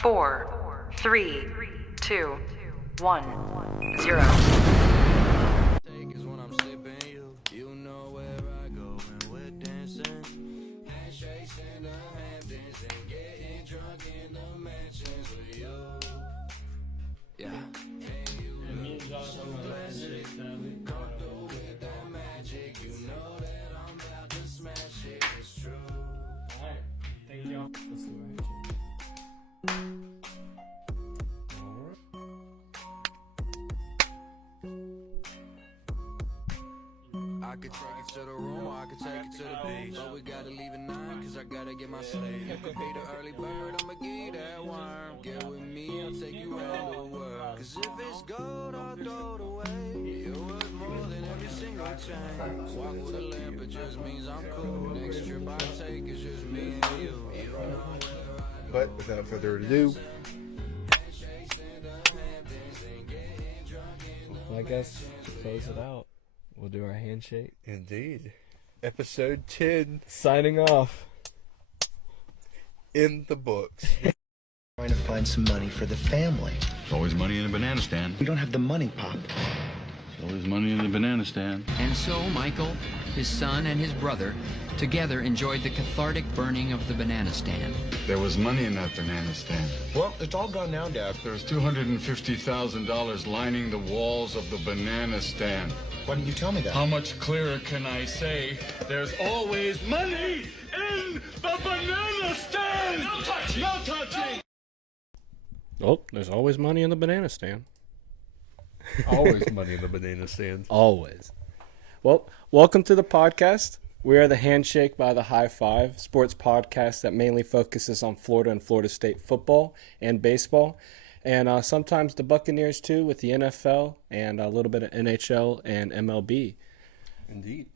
4, 3, 2, 1, 0. Is when I'm slipping you. You know where I go when we're dancing. Handshakes in the Hamptons and getting drunk in the mansions with you. Yeah. And you look so classic. Come through with that magic. You know that I'm about to smash it. It's true. Alright, thank you. Let's do it. I could take it to the room or I could take it to the beach. But we gotta leave at 9 cause I gotta get my sleep. You could be the early bird, I'ma give you that worm. Get with me, I'll take you around the world. Cause if it's gold, I'll throw it away. You're worth more than every single chain. Walk with a lamp, it just means I'm cool. Next trip I take is just me and you. You know where I go. But without further ado, Well, I guess to close it out, we'll do our handshake. indeed, episode 10 Signing off. in the books. Trying to find some money for the family. There's always money in a banana stand. We don't have the money, Pop. There's always money in the banana stand. And so Michael, his son, and his brother together enjoyed the cathartic burning of the banana stand. There was money in that banana stand. Well, it's all gone now, Dad. There's $250,000 lining the walls of the banana stand. Why didn't you tell me that? How much clearer can I say? There's always money in the banana stand! No touching! No touching! Oh, there's always money in the banana stand. Always money in the banana stand. Always. Well, welcome to the podcast. We are the Handshake by the High Five, sports podcast that mainly focuses on Florida and Florida State football and baseball, and sometimes the Buccaneers too with the NFL and a little bit of NHL and MLB. Indeed.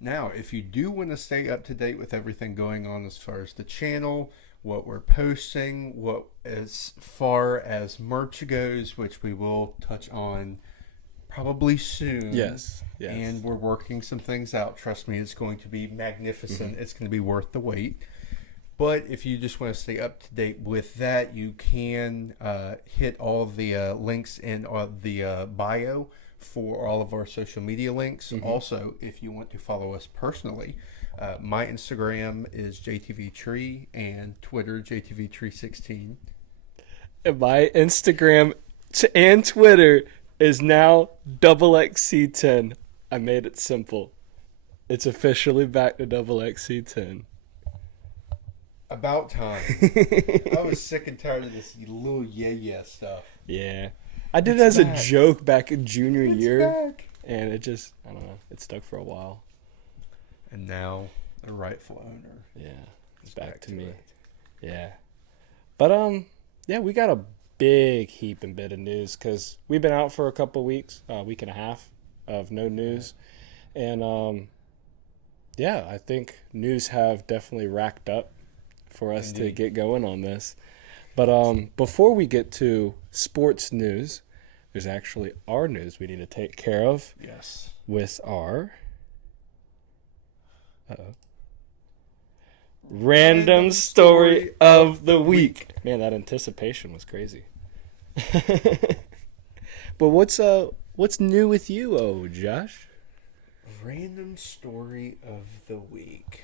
Now, if you do want to stay up to date with everything going on as far as the channel, what we're posting, what as far as merch goes, which we will touch on probably soon. Yes. And we're working some things out. Trust me, it's going to be magnificent. It's going to be worth the wait. But if you just want to stay up to date with that, you can hit all the links in the bio for all of our social media links. Also, if you want to follow us personally, my Instagram is JTVTree and Twitter JTVTree16. And my Instagram and Twitter is now XXC10. I made it simple. It's officially back to XXC10. About time. I was sick and tired of this little yeah stuff. Yeah. I did it It's as back. a joke back in junior It's year. back. And it just, I don't know, it stuck for a while. And now the rightful owner. Yeah. It's back to to me. it. Yeah. But, yeah, we got a big heap and bit of news because we've been out for a couple weeks, a week and a half of no news. And, yeah, I think news have definitely racked up for us to get going on this. But before we get to sports news, there's actually our news we need to take care of Yes. with our random story of the week. Man, that anticipation was crazy. But what's new with you, Josh? Random story of the week.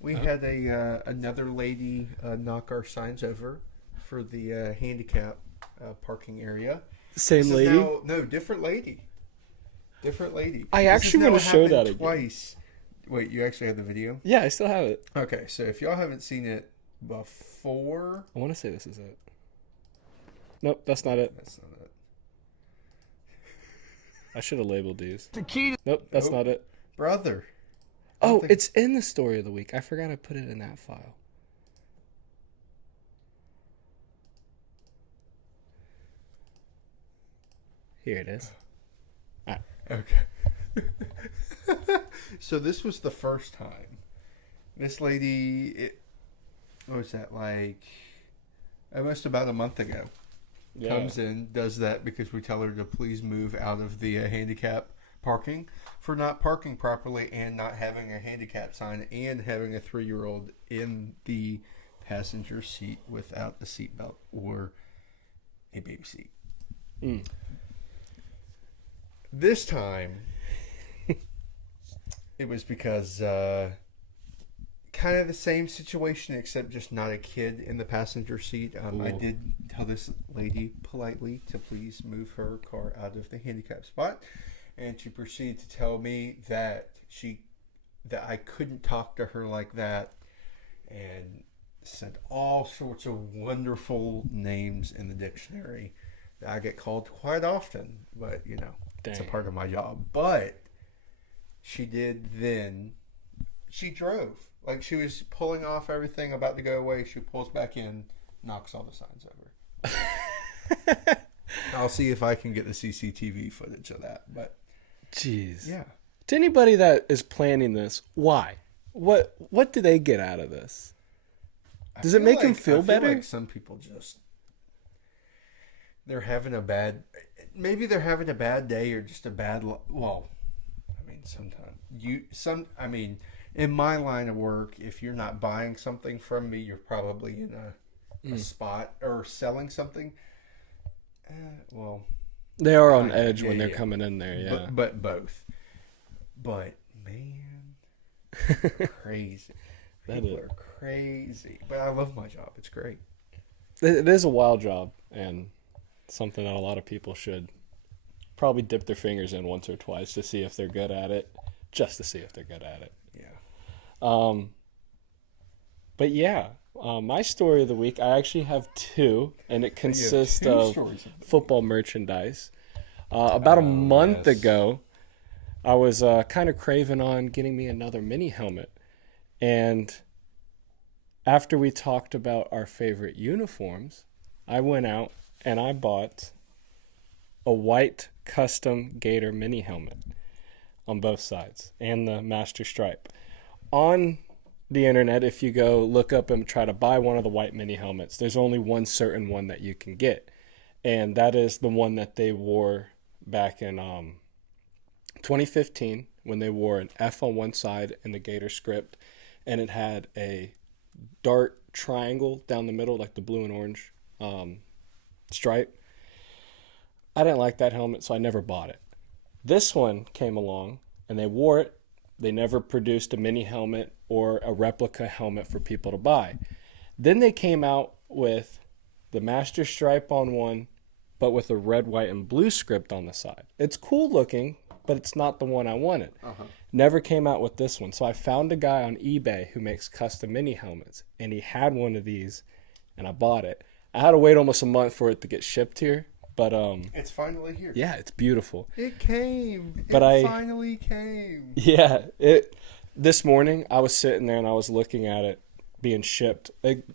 We had another lady knock our signs over for the handicap parking area. Same This is lady? no, different lady. Different lady. I This actually has want to now show happened that again. twice. Wait, you actually have the video? Yeah, I still have it. Okay, so if y'all haven't seen it before, I want to say this is it. Nope, that's not it. that's not it. I should have labeled these. Nope, that's Nope. not it. Brother. Oh, think- it's in the story of the week. I forgot I put it in that file. Here it is. Okay. So this was the first time. This lady, what was that, like almost about a month ago, Yeah. comes in, does that because we tell her to please move out of the handicap parking for not parking properly and not having a handicap sign and having a 3-year-old in the passenger seat without a seatbelt or a baby seat. This time, it was because kind of the same situation, except just not a kid in the passenger seat. I did tell this lady politely to please move her car out of the handicap spot, and she proceeded to tell me that I couldn't talk to her like that, and said all sorts of wonderful names in the dictionary that I get called quite often, but you know, it's a part of my job. But she did then. She drove. Like, she was pulling off everything, about to go away. She pulls back in, knocks all the signs over. I'll see if I can get the CCTV footage of that. But, jeez. Yeah. To anybody that is planning this, why? What do they get out of this? Does it make them feel better? Like some people just, they're having a bad, maybe they're having a bad day or just a bad, well, I mean, sometimes in my line of work, if you're not buying something from me, you're probably in a spot or selling something. Well, they are on edge when they're coming in there, yeah. But both. But man, crazy. People are crazy. But I love my job. It's great. It is a wild job, and something that a lot of people should probably dip their fingers in once or twice to see if they're good at it. Just to see if they're good at it. But yeah, my story of the week, I actually have two, and it consists of football merchandise. About a month ago, I was kind of craving on getting me another mini helmet. And after we talked about our favorite uniforms, I went out and I bought a white custom Gator mini helmet on both sides and the master stripe. On the internet, if you go look up and try to buy one of the white mini helmets, there's only one certain one that you can get, and that is the one that they wore back in 2015 when they wore an F on one side in the Gator script, and it had a dart triangle down the middle, like the blue and orange stripe. I didn't like that helmet, so I never bought it. This one came along, and they wore it. They never produced a mini helmet or a replica helmet for people to buy. Then they came out with the master stripe on one, but with a red, white, and blue script on the side. It's cool looking, but it's not the one I wanted. Never came out with this one. So I found a guy on eBay who makes custom mini helmets, and he had one of these, and I bought it. I had to wait almost a month for it to get shipped here. But it's finally here. Yeah, it's beautiful. It came. But it finally came. Yeah, this morning I was sitting there and I was looking at it being shipped. It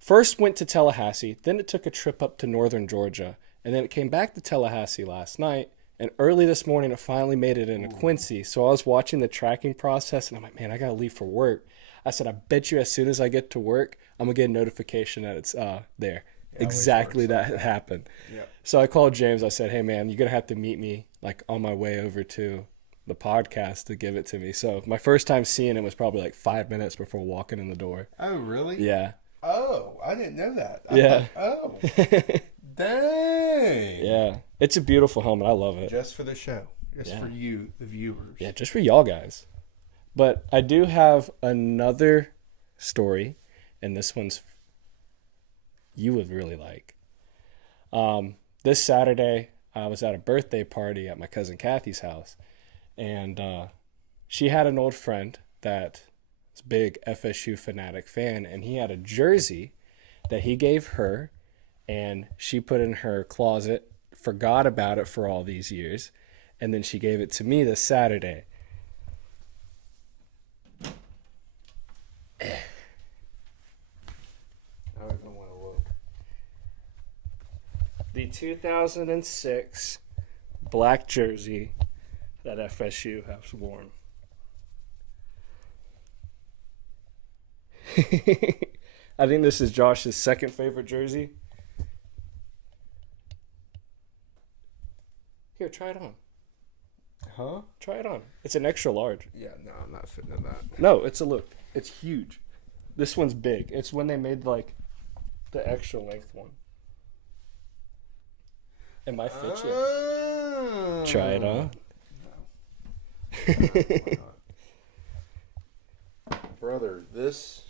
first went to Tallahassee, then it took a trip up to northern Georgia, and then it came back to Tallahassee last night. And early this morning it finally made it into Quincy. So I was watching the tracking process and I'm like, man, I gotta leave for work. I said, I bet you as soon as I get to work, I'm gonna get a notification that it's there. Exactly that happened. Yep. So I called James. I said, hey, man, you're going to have to meet me like on my way over to the podcast to give it to me. So my first time seeing it was probably like 5 minutes before walking in the door. Oh, really? Yeah. Oh, I didn't know that. Yeah. Dang. Yeah. It's a beautiful helmet. I love it. Just for the show. Just for you, the viewers. Yeah, just for y'all guys. But I do have another story, and this one's you would really like. This Saturday, I was at a birthday party at my cousin Kathy's house, and she had an old friend that was a big FSU fanatic fan, and he had a jersey that he gave her, and she put in her closet, forgot about it for all these years, and then she gave it to me this Saturday. The 2006 black jersey that FSU has worn. I think this is Josh's second favorite jersey. Here, try it on. Oh, Huh? Try it on. It's an extra large. Yeah, no, I'm not fitting in that. No, it's a look. It's huge. This one's big. It's when they made like the extra length one. It might fit you. Try it on. Why not? Brother, this.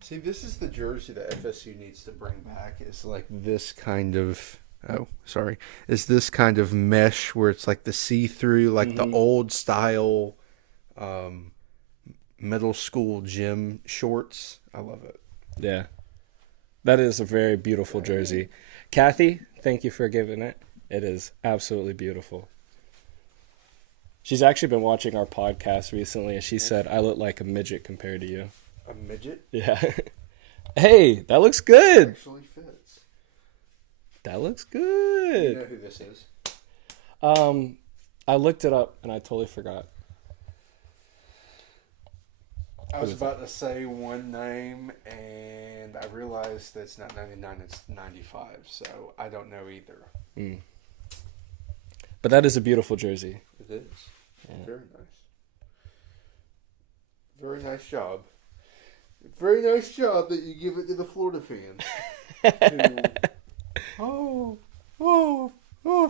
See, this is the jersey that FSU needs to bring back. It's like this kind of. Oh, sorry. It's this kind of mesh where it's like the see-through, like the old style middle school gym shorts. I love it. Yeah. That is a very beautiful jersey. Kathy, thank you for giving it. It is absolutely beautiful. She's actually been watching our podcast recently, and she said, I look like a midget compared to you. A midget? Yeah. Hey, that looks good. Actually fits. That looks You good. know who this is? I looked it up, and I totally forgot. I was about to say one name, and I realized that it's not 99, it's 95, so I don't know either. But that is a beautiful jersey. It is. Very nice. Very nice job. Very nice job that you give it to the Florida fans.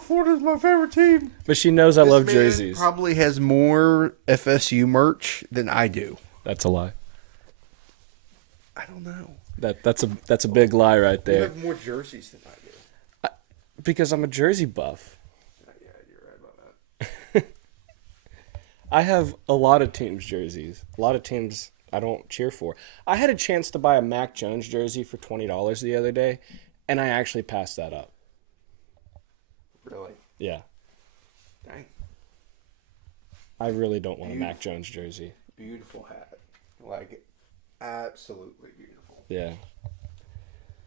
Florida's my favorite team. But she knows I love This man jerseys. probably has more FSU merch than I do. That's a lie. I don't know. That's a big lie right You there. have more jerseys than I do. Because I'm a jersey buff. Yeah, you're right about that. I have a lot of teams' jerseys. A lot of teams I don't cheer for. I had a chance to buy a Mac Jones jersey for $20 the other day, and I actually passed that up. Really? Yeah. Dang. I really don't want a Mac Jones jersey. Beautiful hat. Like it. Absolutely beautiful. Yeah.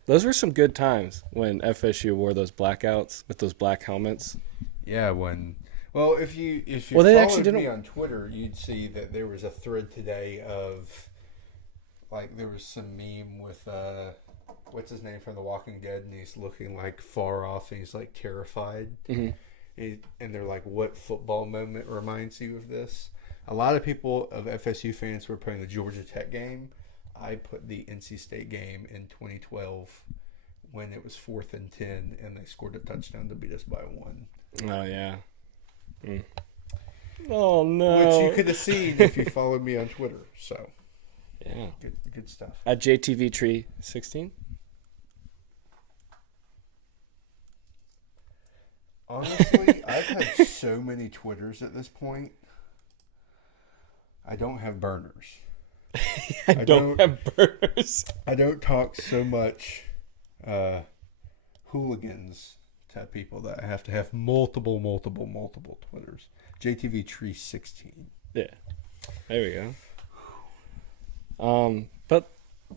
Those were some good times when FSU wore those blackouts with those black helmets. Yeah, if you Well, they followed actually didn't- me on Twitter, you'd see that there was a thread today of like there was some meme with what's his name from The Walking Dead, and he's looking like far off, and he's like terrified. And they're like, "What football moment reminds you of this?" A lot of people of FSU fans were playing the Georgia Tech game. I put the NC State game in 2012 when it was 4th and 10, and they scored a touchdown to beat us by 1. Oh, yeah. Oh, no. Which you could have seen if you followed me on Twitter. So, Yeah. good stuff. At JTV Tree 16? Honestly, I've had so many Twitters at this point. I don't have burners. I don't have burners. I don't talk so much hooligans to people that I have to have multiple Twitters. JTV Tree 16. Yeah. There we go. But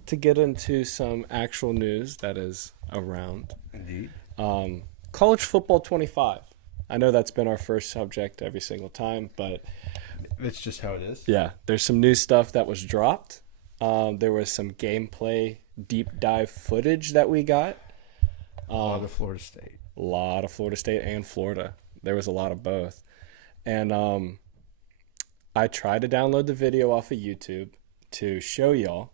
to get into some actual news that is around. Indeed. College football 25. I know that's been our first subject every single time, but That's just how it is. yeah, there's some new stuff that was dropped. There was some gameplay deep dive footage that we got. A lot of Florida State. A lot of Florida State and Florida. There was a lot of both. And I tried to download the video off of YouTube to show y'all,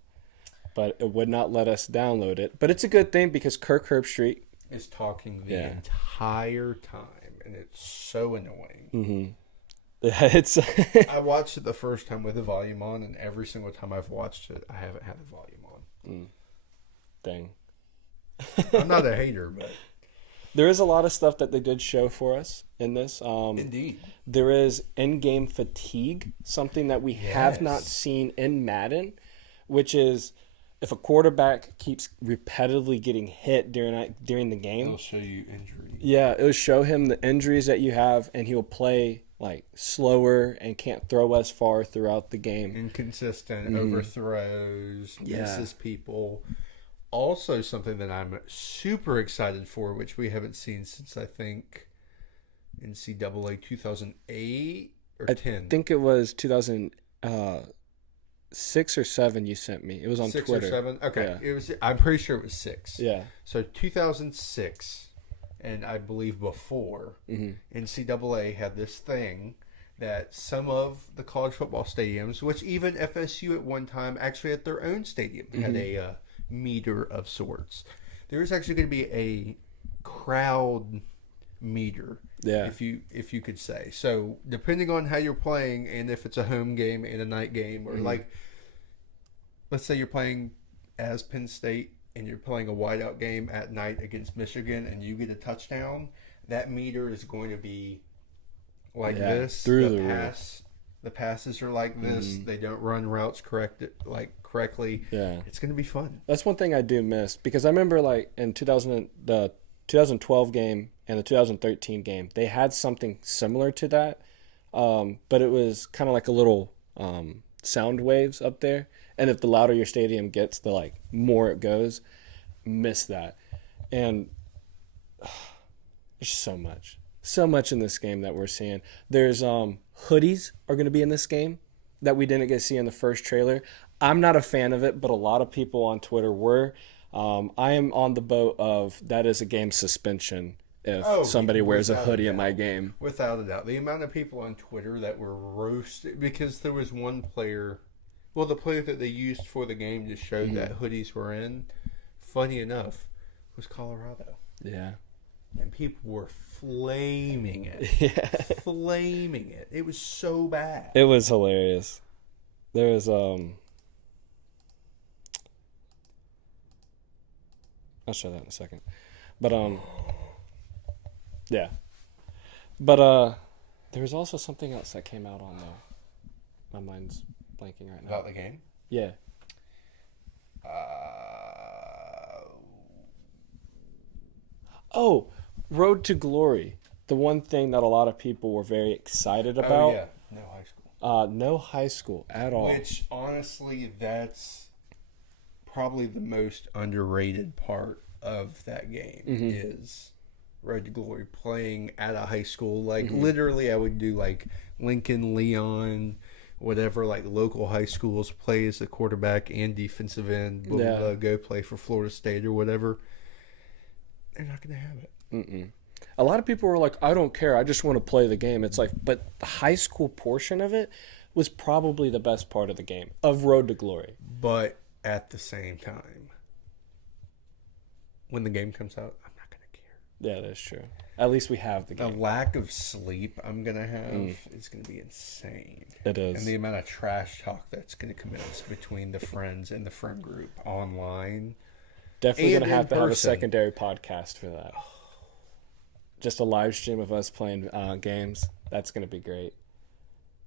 but it would not let us download it. But it's a good thing because Kirk Herbstreit Is talking the entire time, and it's so annoying. it's I watched it the first time with the volume on, and every single time I've watched it, I haven't had the volume on. dang. I'm not a hater, but There is a lot of stuff that they did show for us in this. indeed. There is in-game fatigue, something that we have not Yes. seen in Madden, which is if a quarterback keeps repetitively getting hit during the game. It'll show you injury. Yeah, it'll show him the injuries that you have, and he'll play like slower and can't throw as far throughout the game. Inconsistent, overthrows, misses people. Also, something that I'm super excited for, which we haven't seen since I think NCAA 2008 or 10. I think it was 2006 or 7 you sent me. It was on 6 Twitter. or 7. Okay, Yeah. it was. I'm pretty sure it was 6. Yeah. So 2006 and I believe before, NCAA had this thing that some of the college football stadiums, which even FSU at one time actually at their own stadium, had a meter of sorts. There's actually going to be a crowd meter, if you could say. So depending on how you're playing, and if it's a home game and a night game, or like, let's say you're playing as Penn State and you're playing a whiteout game at night against Michigan, and you get a touchdown, that meter is going to be like this. Through The passes are like this. They don't run routes correctly. Yeah, it's going to be fun. That's one thing I do miss, because I remember like in the 2012 game and the 2013 game, they had something similar to that, but it was kind of like a little sound waves up there, and if the louder your stadium gets, the like more it goes. Miss that. And there's so much in this game that we're seeing. There's hoodies are going to be in this game that we didn't get to see in the first trailer. I'm not a fan of it, but a lot of people on Twitter were. I am on the boat of that is a game suspension if somebody wears a hoodie at my game. Without a doubt. The amount of people on Twitter that were roasted because there was one player, well, the player that they used for the game to show that hoodies were in, funny enough, was Colorado. Yeah. And people were flaming it. Flaming it. It was so bad. It was hilarious. There was I'll show that in a second. But yeah. But there was also something else that came out on there. My mind's blanking right now. About the game? Yeah. Oh, Road to Glory. The one thing that a lot of people were very excited about. Oh, yeah. No high school. No high school at all. Which, honestly, that's probably the most underrated part of that game is Road to Glory, playing at a high school. Like, literally, I would do, like, Lincoln, Leon, whatever, like, local high schools, play as the quarterback and defensive end, go play for Florida State or whatever. They're not going to have it. A lot of people were like, I don't care, I just want to play the game. It's like, but the high school portion of it was probably the best part of the game, of Road to Glory. But at the same time, when the game comes out, I'm not going to care. Yeah, that's true. At least we have the game. The lack of sleep I'm going to have is going to be insane. It is. And the amount of trash talk that's going to commence between the friends and the friend group online. Definitely going to have in a person. secondary podcast for that. Just a live stream of us playing games. That's going to be great.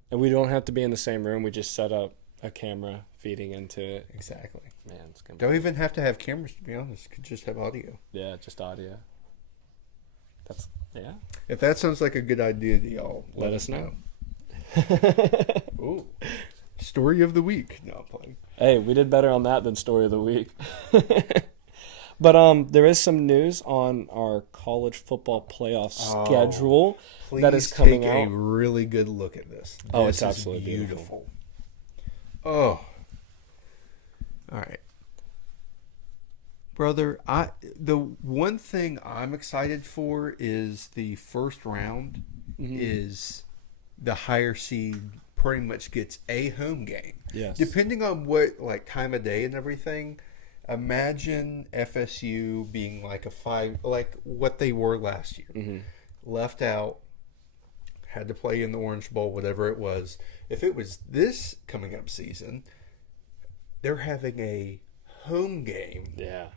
And we don't have to be in the same room. We just set up a camera feeding into it. Exactly. Man, it's going Don't even have to have cameras, to be honest. Could just have audio. Yeah, just audio. That's, yeah. If that sounds like a good idea to y'all, Let us know. Ooh. Story of the week. No, I'm playing. Hey, we did better on that than Story of the Week. But there is some news on our college football playoff schedule that is coming take out. a really good look at this. Oh, This it's is absolutely beautiful. Oh. All right. Brother, the one thing I'm excited for is the first round is the higher seed pretty much gets a home game. Yes. Depending on what like time of day and everything, imagine FSU being like a 5, like what they were last year. Left out, had to play in the Orange Bowl, whatever it was. If it was this coming up season, they're having a home game. Yeah.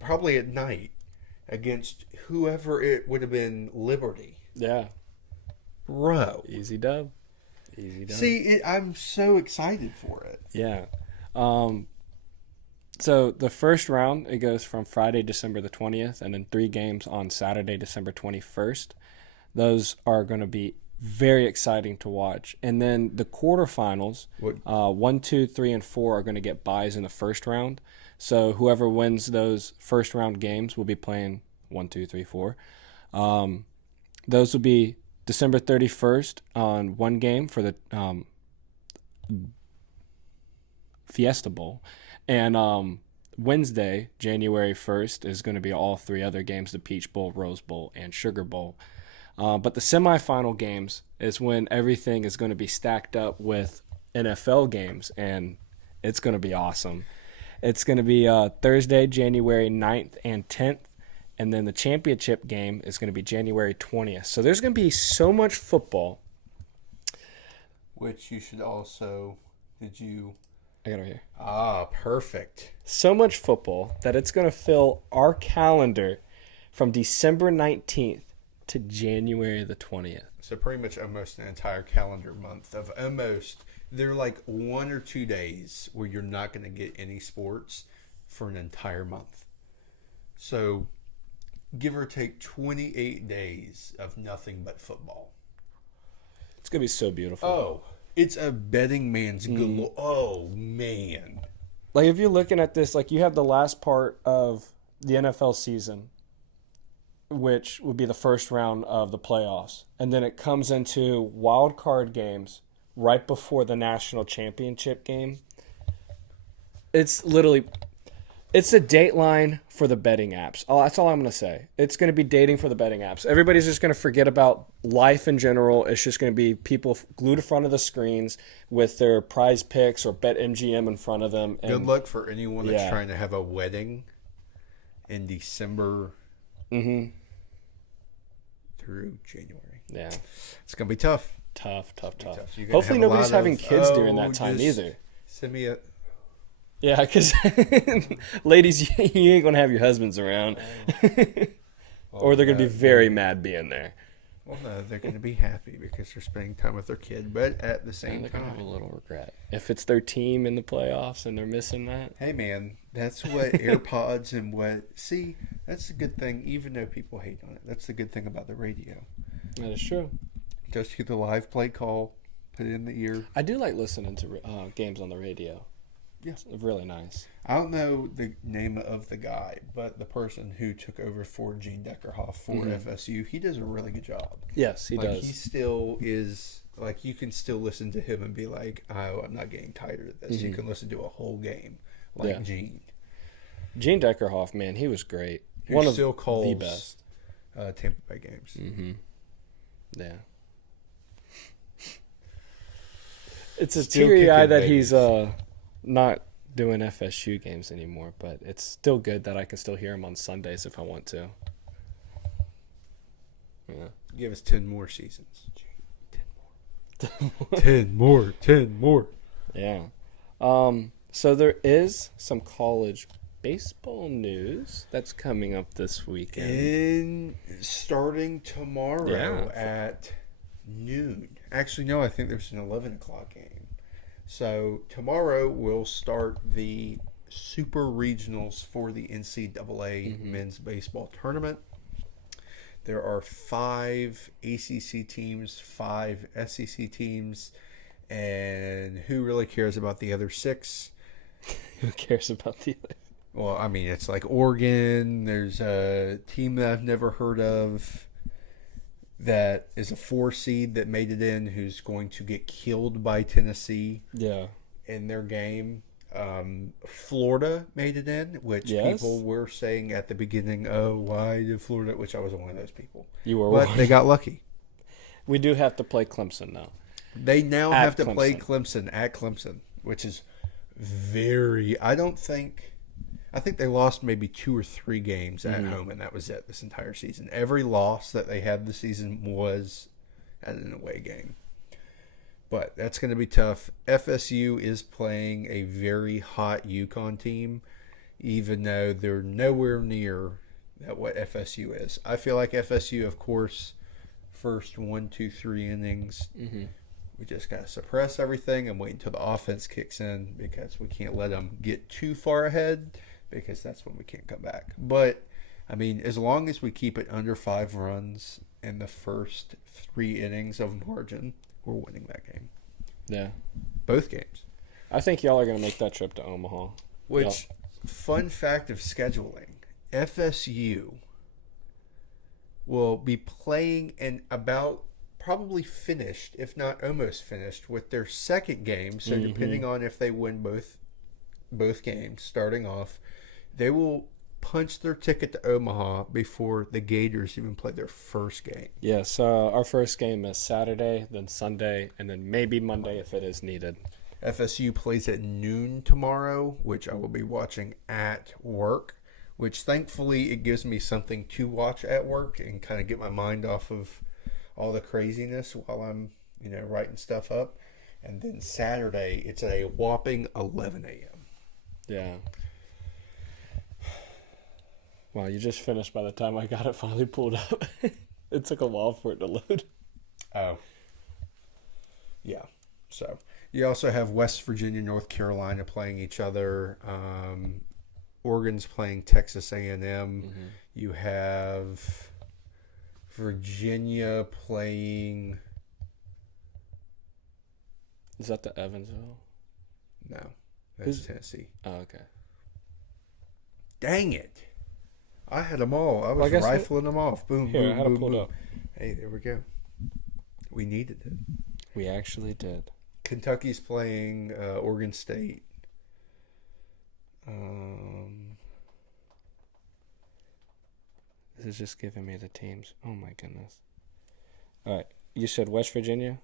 Probably at night against whoever it would have been, Liberty. Yeah. Bro. Easy dub. Easy dub. See, I'm so excited for it. Yeah. So the first round, it goes from Friday, December the 20th, and then 3 games on Saturday, December 21st. Those are going to be very exciting to watch. And then the quarterfinals, 1, 2, 3, and 4 are going to get byes in the first round. So whoever wins those first round games will be playing 1, 2, 3, 4. Those will be December 31st on one game for the Fiesta Bowl, and Wednesday, January 1st, is going to be all 3 other games, the Peach Bowl, Rose Bowl, and Sugar Bowl. But the semifinal games is when everything is going to be stacked up with NFL games, and it's going to be awesome. It's going to be Thursday, January 9th and 10th, and then the championship game is going to be January 20th. So there's going to be so much football. Which you should also, I got it right here. Ah, perfect. So much football that it's going to fill our calendar from December 19th to January the 20th. So pretty much almost an entire calendar month of almost, there are like 1 or 2 days where you're not going to get any sports for an entire month. So give or take 28 days of nothing but football. It's going to be so beautiful. Oh, it's a betting man's galore. Oh, man. Like, if you're looking at this, like, you have the last part of the NFL season, which would be the first round of the playoffs. And then it comes into wild card games right before the national championship game. It's literally... It's a dateline for the betting apps. Oh, that's all I'm going to say. It's going to be dating for the betting apps. Everybody's just going to forget about life in general. It's just going to be people glued in front of the screens with their prize picks or BetMGM in front of them. And, good luck for anyone that's trying to have a wedding in December through January. Yeah. It's going to be tough. Tough. You're gonna Hopefully have a nobody's lot having of, kids during that time just either. Send me a... Yeah, because ladies, you ain't going to have your husbands around. Or they're going to be very mad being there. Well, no, they're going to be happy because they're spending time with their kid, but at the same They're going to have time... a little regret. If it's their team in the playoffs and they're missing that. Hey, man, that's what AirPods and what... See, that's the good thing, even though people hate on it. That's the good thing about the radio. That is true. Just get the live play call, put it in the ear. I do like listening to games on the radio. Yeah. It's really nice. I don't know the name of the guy, but the person who took over for Gene Deckerhoff for FSU, he does a really good job. Yes, he does. He still is, like, you can still listen to him and be like, oh, I'm not getting tired of this. You can listen to a whole game like Gene. Gene Deckerhoff, man, he was great. Who One still of calls the best. Tampa Bay games. Yeah. It's a Still teary eye kicking that he's babies. not doing FSU games anymore, but it's still good that I can still hear him on Sundays if I want to. Yeah. Give us 10 more seasons. 10 more. Yeah. So there is some college baseball news that's coming up this weekend. Starting tomorrow at noon. Actually, no, I think there's an 11 o'clock game. So tomorrow we'll start the Super Regionals for the NCAA Men's Baseball Tournament. There are 5 ACC teams, 5 SEC teams, and who really cares about the other 6? Who cares about the other? Well, I mean, it's like Oregon. There's a team that I've never heard of that is a 4 seed that made it in, who's going to get killed by Tennessee in their game. Florida made it in, which people were saying at the beginning, oh, why did Florida? Which I was one of those people. You were but one. They got lucky. We do have to play Clemson now. They now have to play Clemson. Clemson at Clemson, which is very... I think they lost maybe 2 or 3 games at home, and that was it this entire season. Every loss that they had this season was at an away game. But that's going to be tough. FSU is playing a very hot UConn team, even though they're nowhere near at what FSU is. I feel like FSU, of course, first 1, 2, 3 innings, we just got to suppress everything and wait until the offense kicks in because we can't let them get too far ahead, because that's when we can't come back. But, I mean, as long as we keep it under 5 runs in the first 3 innings of margin, we're winning that game. Yeah. Both games. I think y'all are going to make that trip to Omaha. Which, fun fact of scheduling, FSU will be playing and about probably finished, if not almost finished, with their second game. So depending on if they win both games starting off, They will punch their ticket to Omaha before the Gators even play their first game. Yes, our first game is Saturday, then Sunday, and then maybe Monday if it is needed. FSU plays at noon tomorrow, which I will be watching at work, which thankfully it gives me something to watch at work and kind of get my mind off of all the craziness while I'm, writing stuff up. And then Saturday, it's at a whopping 11 a.m. Yeah. Wow, you just finished by the time I got it finally pulled up. It took a while for it to load. Oh. Yeah. So you also have West Virginia, North Carolina playing each other. Oregon's playing Texas A&M. Mm-hmm. You have Virginia playing. Is that the Evansville? No, that's Tennessee. Oh, okay. Dang it! I had them all. I was rifling them off. Boom, Here, boom, I had boom, it pulled boom. up. Hey, there we go. We needed it. We actually did. Kentucky's playing Oregon State. This is just giving me the teams. Oh my goodness. All right, you said West Virginia?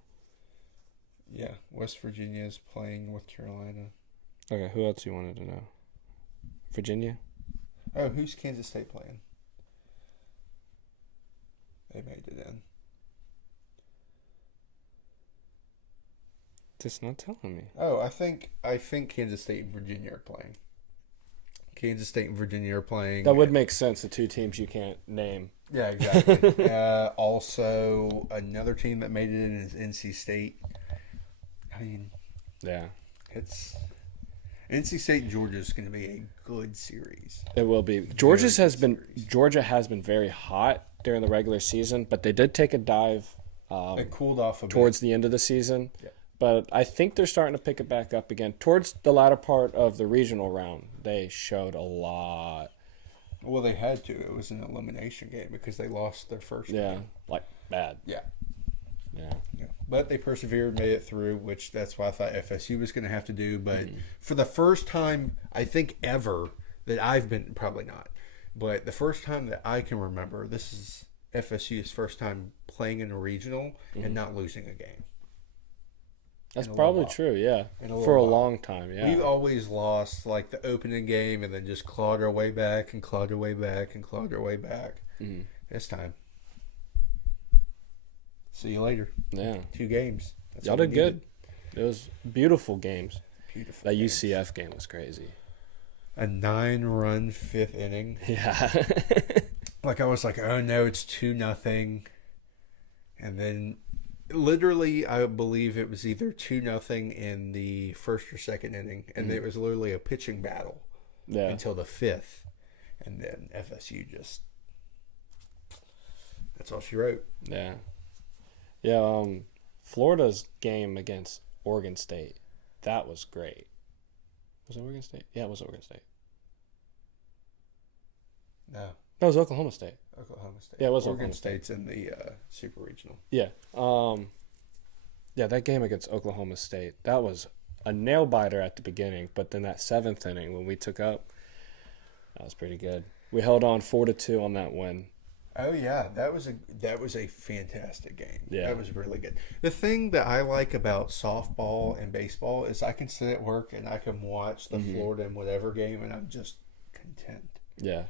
Yeah, West Virginia is playing North Carolina. Okay, who else you wanted to know? Virginia? Oh, who's Kansas State playing? They made it in. It's not telling me. Oh, I think Kansas State and Virginia are playing. Kansas State and Virginia are playing. That would make sense, the two teams you can't name. Yeah, exactly. Also, another team that made it in is NC State. I mean, Yeah, it's NC State and Georgia is going to be a good series. it will be. Georgia has been very hot during the regular season, but they did take a dive It cooled off a bit. towards the end of the season. Yeah. But I think they're starting to pick it back up again. Towards the latter part of the regional round, they showed a lot. Well, they had to. It was an elimination game because they lost their first game. Like bad. Yeah. Yeah. Yeah. But they persevered, made it through, which that's what I thought FSU was going to have to do. But for the first time, I think ever that I've been, probably not, but the first time that I can remember, this is FSU's first time playing in a regional and not losing a game. That's probably true, yeah. For a long time, yeah. We've always lost like the opening game and then just clawed our way back and clawed our way back and clawed our way back. This time. See you later. Yeah. 2 games. That's Y'all all we did good. needed. It was beautiful games. Beautiful. That games. UCF game was crazy. A 9-run 5th inning. Yeah. Like I was like, oh no, it's 2-0. And then literally I believe it was either 2-0 in the first or second inning. And it was literally a pitching battle until the 5th. And then FSU just, that's all she wrote. Yeah. Yeah, Florida's game against Oregon State, that was great. Was it Oregon State? Yeah, it was Oregon State. No. That was Oklahoma State. Oklahoma State. Yeah, it was Oregon Oklahoma State. State's in the Super Regional. Yeah. Yeah, that game against Oklahoma State, that was a nail biter at the beginning, but then that 7th inning when we took up, that was pretty good. We held on 4-2 on that win. Oh yeah, that was a fantastic game. Yeah. That was really good. The thing that I like about softball and baseball is I can sit at work and I can watch the Florida and whatever game and I'm just content. Yeah.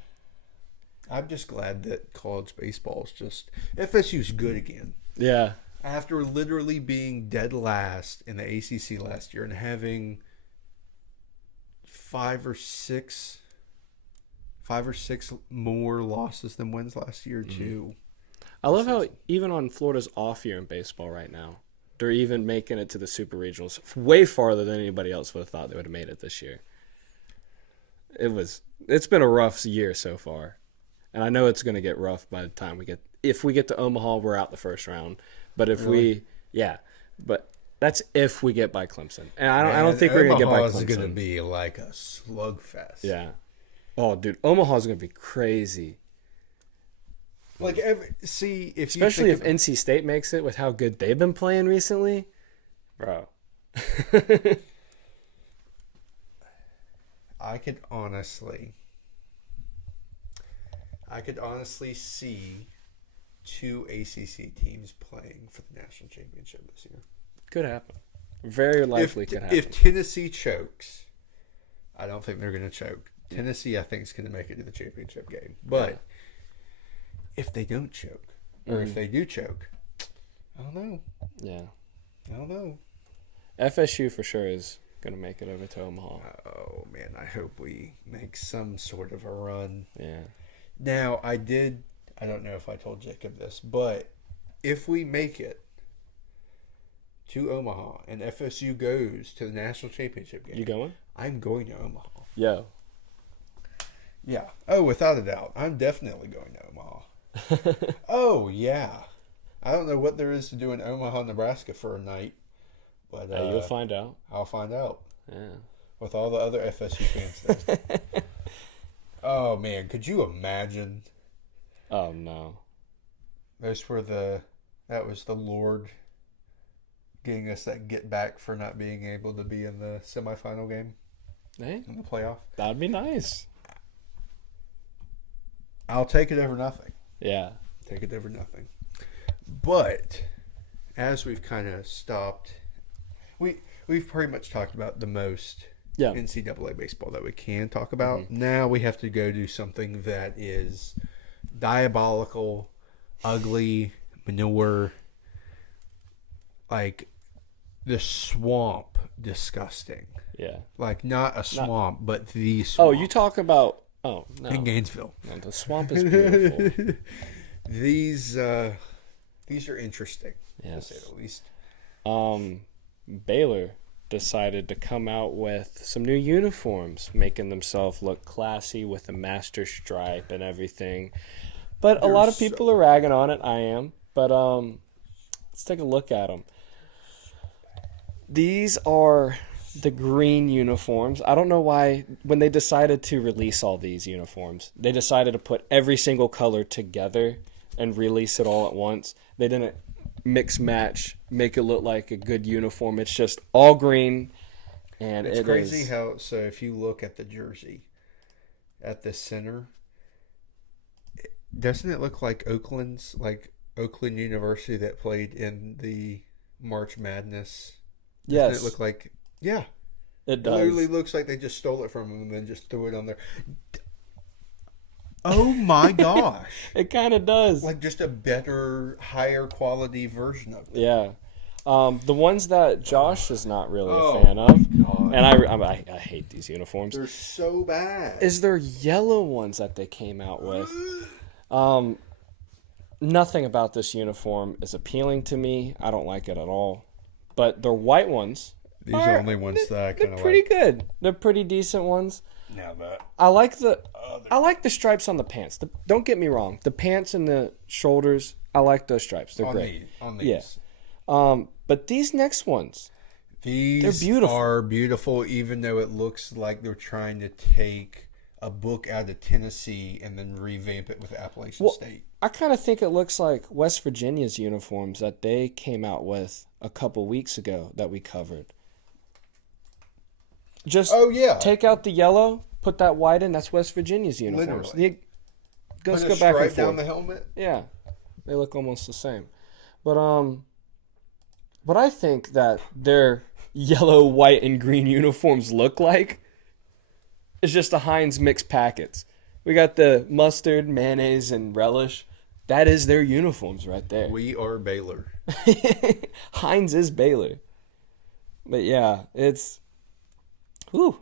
I'm just glad that college baseball is just FSU's good again. Yeah. After literally being dead last in the ACC last year and having 5 or 6 more losses than wins last year too. I love how even on Florida's off year in baseball right now, they're even making it to the Super Regionals way farther than anybody else would have thought they would have made it this year. It's been a rough year so far. And I know it's going to get rough by the time if we get to Omaha, we're out the first round. But if but that's if we get by Clemson. And I don't think we're going to get by Clemson. Omaha's going to be like a slugfest. Yeah. Oh, dude, Omaha's going to be crazy. Like, Especially if NC State makes it with how good they've been playing recently. Bro. I could honestly I could honestly see 2 ACC teams playing for the national championship this year. Could happen. Very likely could happen. If Tennessee chokes, I don't think they're going to choke. Tennessee, I think, is going to make it to the championship game. But if they don't choke, or if they do choke, I don't know. Yeah. I don't know. FSU for sure is going to make it over to Omaha. Oh, man, I hope we make some sort of a run. Yeah. Now, I don't know if I told Jacob this, but if we make it to Omaha and FSU goes to the national championship game. You going? I'm going to Omaha. Yo. Yeah. Oh, without a doubt. I'm definitely going to Omaha. Oh, yeah. I don't know what there is to do in Omaha, Nebraska for a night. But You'll find out. I'll find out. Yeah. With all the other FSU fans there. Oh, man. Could you imagine? Oh, no. That was the Lord getting us that get back for not being able to be in the semifinal game. Hey, in the playoff. That'd be nice. I'll take it over nothing. Yeah. Take it over nothing. But as we've kind of stopped, we've pretty much talked about the most NCAA baseball that we can talk about. Mm-hmm. Now we have to go do something that is diabolical, ugly, manure, like the swamp, disgusting. Yeah. Like not a swamp, but the swamp. Oh, you talk about no. In Gainesville. No, the swamp is beautiful. These are interesting, yes, to say the least. Baylor decided to come out with some new uniforms, making themselves look classy with a master stripe and everything. But a lot of people are ragging on it. I am. But let's take a look at them. These are the green uniforms. I don't know why, when they decided to release all these uniforms, they decided to put every single color together and release it all at once. They didn't mix match, make it look like a good uniform. It's just all green. And it's crazy how, so if you look at the jersey at the center, doesn't it look like Oakland University that played in the March Madness? Doesn't it look like, yeah. It does. It literally looks like they just stole it from them and then just threw it on there. Oh my gosh. It kind of does. Like just a better, higher quality version of it. Yeah. The ones that Josh is not really a fan of, God. and I hate these uniforms. They're so bad. Is there yellow ones that they came out with? Nothing about this uniform is appealing to me. I don't like it at all. But the white ones. These are the only ones that I kind of like. They're pretty good. They're pretty decent ones. Now that I like the stripes on the pants. Don't get me wrong. The pants and the shoulders, I like those stripes. They're great. On these. Yeah. But these next ones, they're beautiful. Are beautiful, even though it looks like they're trying to take a book out of Tennessee and then revamp it with Appalachian State. I kind of think it looks like West Virginia's uniforms that they came out with a couple weeks ago that we covered. Just take out the yellow, put that white in. That's West Virginia's uniforms. Let's go back and forth. Down the helmet. Yeah, they look almost the same. But what I think that their yellow, white, and green uniforms look like is just the Heinz mixed packets. We got the mustard, mayonnaise, and relish. That is their uniforms right there. We are Baylor. Heinz is Baylor. But yeah, it's... Whew.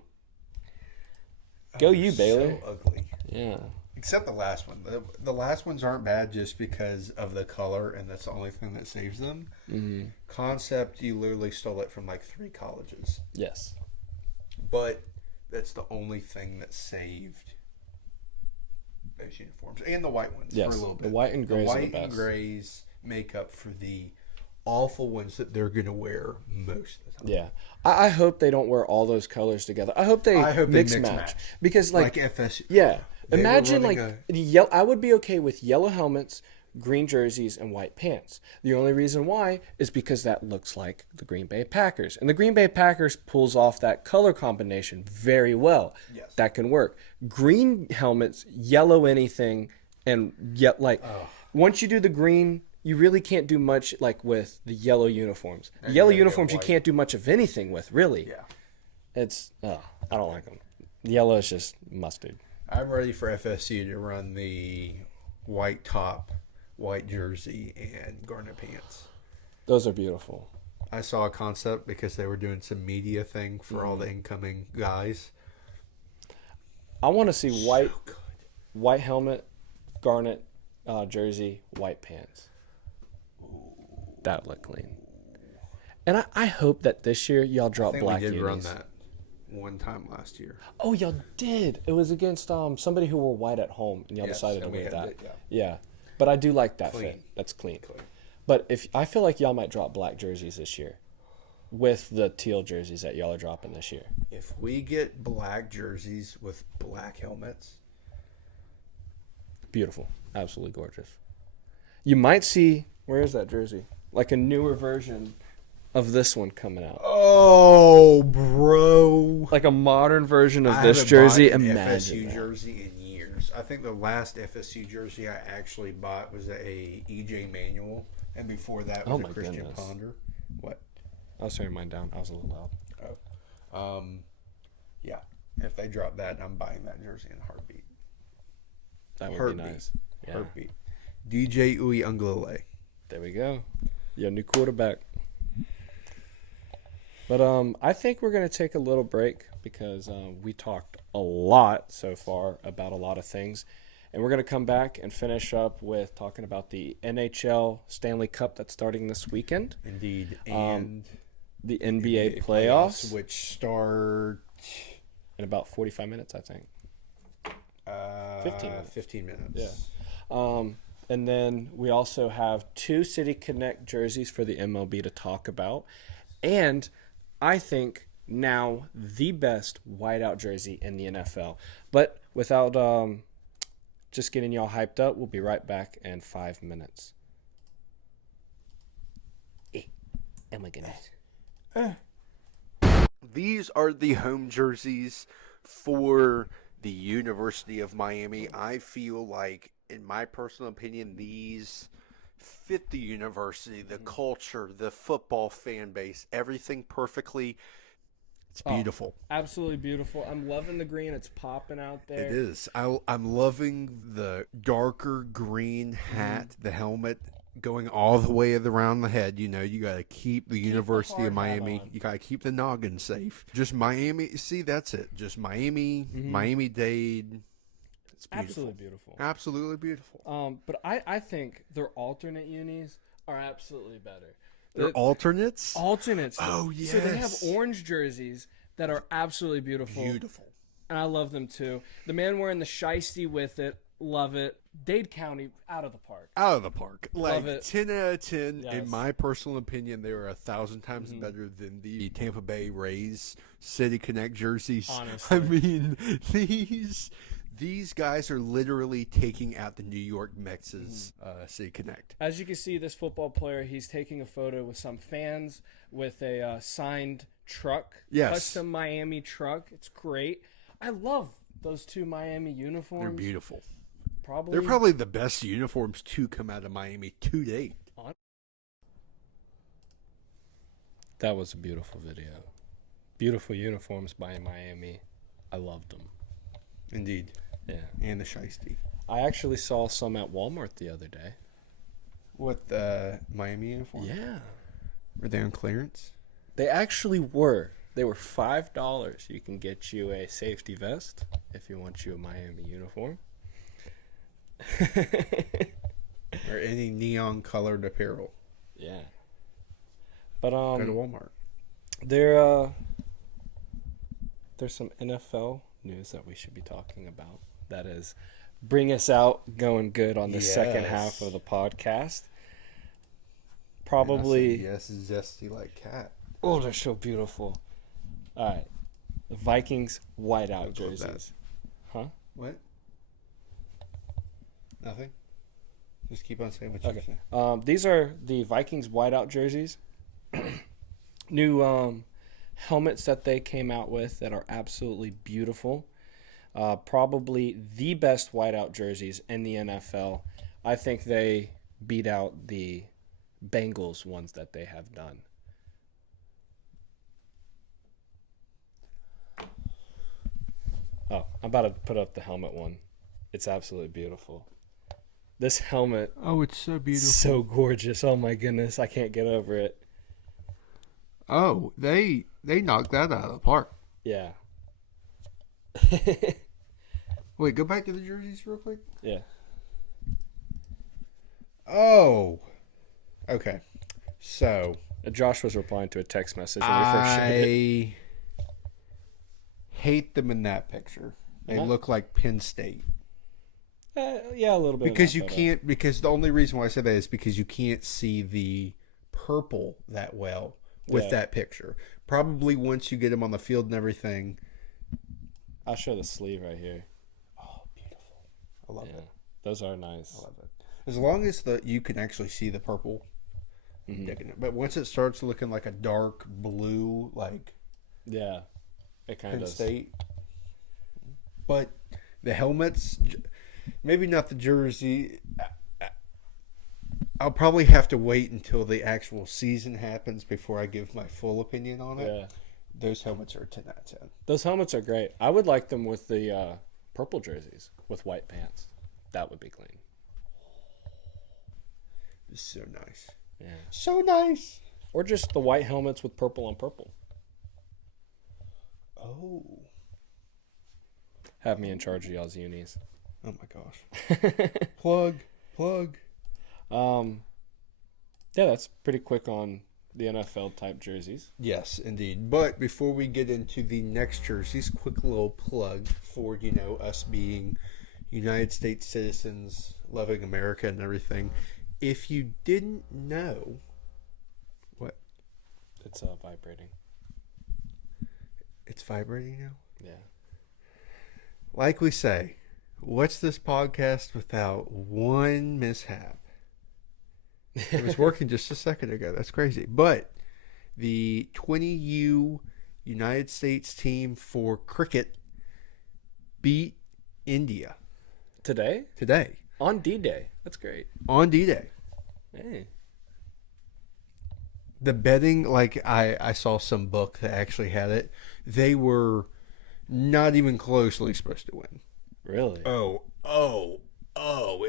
Go you, Baylor. So ugly. Yeah. Except the last one. The last ones aren't bad just because of the color, and that's the only thing that saves them. Mm-hmm. Concept, you literally stole it from like 3 colleges. Yes. But that's the only thing that saved those uniforms. And the white ones for a little bit. The white and grays are the best. The white and grays make up for the awful ones that they're going to wear most of the time. Yeah. I hope they don't wear all those colors together. I hope they mix match. Because like FSU. Yeah. Imagine like I would be okay with yellow helmets, green jerseys, and white pants. The only reason why is because that looks like the Green Bay Packers. And the Green Bay Packers pulls off that color combination very well. Yes. That can work. Green helmets, yellow anything, and yet like once you do the green, you really can't do much like with the yellow uniforms. The yellow uniforms you can't do much of anything with, really. Yeah. It's I don't like them. Yellow is just mustard. I'm ready for FSU to run the white top, white jersey, and garnet pants. Those are beautiful. I saw a concept because they were doing some media thing for all the incoming guys. I want to see white helmet, garnet jersey, white pants. That would look clean. And I hope that this year y'all drop black we did unis. run that one time last year. Oh, y'all did. It was against somebody who wore white at home, and y'all decided to and we wear had that. the- Yeah, but I do like that Clean. fit. That's clean. But if I feel like y'all might drop black jerseys this year, with the teal jerseys that y'all are dropping this year. If we get black jerseys with black helmets, Beautiful, absolutely gorgeous. You might see, where is that jersey? Like a newer version of this one coming out. oh, bro! Like a modern version of I this haven't jersey. bought an Imagine FSU that. jersey in years. I think the last FSU jersey I actually bought was a EJ Manuel, and before that was Oh a my Christian goodness. Ponder. What? I was turning mine down. I was a little loud. Yeah. If they drop that, I'm buying that jersey in a heartbeat. That would Heartbeat. be nice. Yeah. Heartbeat. DJ Uwe Unglele. There we go. Your new quarterback. But I think we're going to take a little break because we talked a lot so far about a lot of things. And we're going to come back and finish up with talking about the NHL Stanley Cup that's starting this weekend. Indeed. And The NBA playoffs, which start in about 45 minutes, I think. 15 minutes. 15 minutes. Yeah. And then we also have 2 City Connect jerseys for the MLB to talk about. And I think now the best whiteout jersey in the NFL. But without just getting y'all hyped up, we'll be right back in 5 minutes. Oh my goodness. These are the home jerseys for the University of Miami. I feel like, in my personal opinion, these fit the university, the culture, the football fan base, everything perfectly. It's beautiful. Absolutely beautiful. I'm loving the green. It's popping out there. It is. I'm loving the darker green hat, the helmet going all the way around the head. You know, you got to keep the University of hard hat Miami. on. You got to keep the noggin safe. Just Miami. See, that's it. Just Miami, Miami-Dade. It's beautiful. Absolutely beautiful. Absolutely beautiful. But I think their alternate unis are absolutely better. They're alternates? Alternates. Oh, So they have yes. orange jerseys that are absolutely beautiful. Beautiful. And I love them too. The man wearing the shiesty with it, love it. Dade County, out of the park. Out of the park. Like, Love it. 10 out of 10. Yes. In my personal opinion, they were 1,000 times better than the Tampa Bay Rays City Connect jerseys. Honestly. I mean, these guys are literally taking out the New York Mets' City Connect. As you can see, this football player, he's taking a photo with some fans with a signed truck. Yes. Custom Miami truck. It's great. I love those 2 Miami uniforms. They're beautiful. Probably. They're probably the best uniforms to come out of Miami to date. That was a beautiful video. Beautiful uniforms by Miami. I loved them. Indeed. Yeah. And the shiesty. I actually saw some at Walmart the other day. What, the Miami uniform? Yeah. Were they on clearance? They actually were. They were $5. You can get you a safety vest if you want you a Miami uniform. Or any neon colored apparel? Yeah. But Go to Walmart. there's some NFL news that we should be talking about. That is, bring us out going good on the second half of the podcast. Probably. Yes, zesty like cat. Oh, they're so beautiful. All right. The Vikings whiteout Love that. jerseys. Huh? What? Nothing? Just keep on saying what you're saying. These are the Vikings whiteout jerseys. New helmets that they came out with that are absolutely beautiful. Probably the best whiteout jerseys in the NFL. I think they beat out the Bengals ones that they have done. Oh, I'm about to put up the helmet one. It's absolutely beautiful. This helmet, Oh, it's so beautiful. so gorgeous. Oh my goodness, I can't get over it. Oh, they knocked that out of the park. Yeah. Wait, go back to the jerseys real quick. Yeah. Oh, okay. So Josh was replying to a text message when we first shared it. I hate them in that picture. They look like Penn State. Yeah, a little bit. Because you can't. Because the only reason why I say that is because you can't see the purple that well with that picture. Probably once you get them on the field and everything. I'll show the sleeve right here. Oh, beautiful! I love it. Those are nice. I love it. As long as you can actually see the purple, I'm digging it. But once it starts looking like a dark blue, like it kind Penn of State. But the helmets, maybe not the jersey. I'll probably have to wait until the actual season happens before I give my full opinion on it. Yeah. Those helmets are 10 out of 10. Those helmets are great. I would like them with the purple jerseys with white pants. That would be clean. It's so nice. Yeah. So nice. Or just the white helmets with purple on purple. Oh. Have me in charge of y'all's unis. Oh my gosh. Plug. Yeah, that's pretty quick on the NFL type jerseys. Yes, indeed. But before we get into the next jerseys, quick little plug for, us being United States citizens, loving America and everything. If you didn't know, what? It's vibrating. It's vibrating now? Yeah. Like we say, what's this podcast without one mishap? It was working just a second ago. That's crazy. But the 20U United States team for cricket beat India Today? On D-Day. That's great. on D-Day. Hey. The betting, like I saw some book that actually had it. They were not even closely supposed to win. Really? Oh.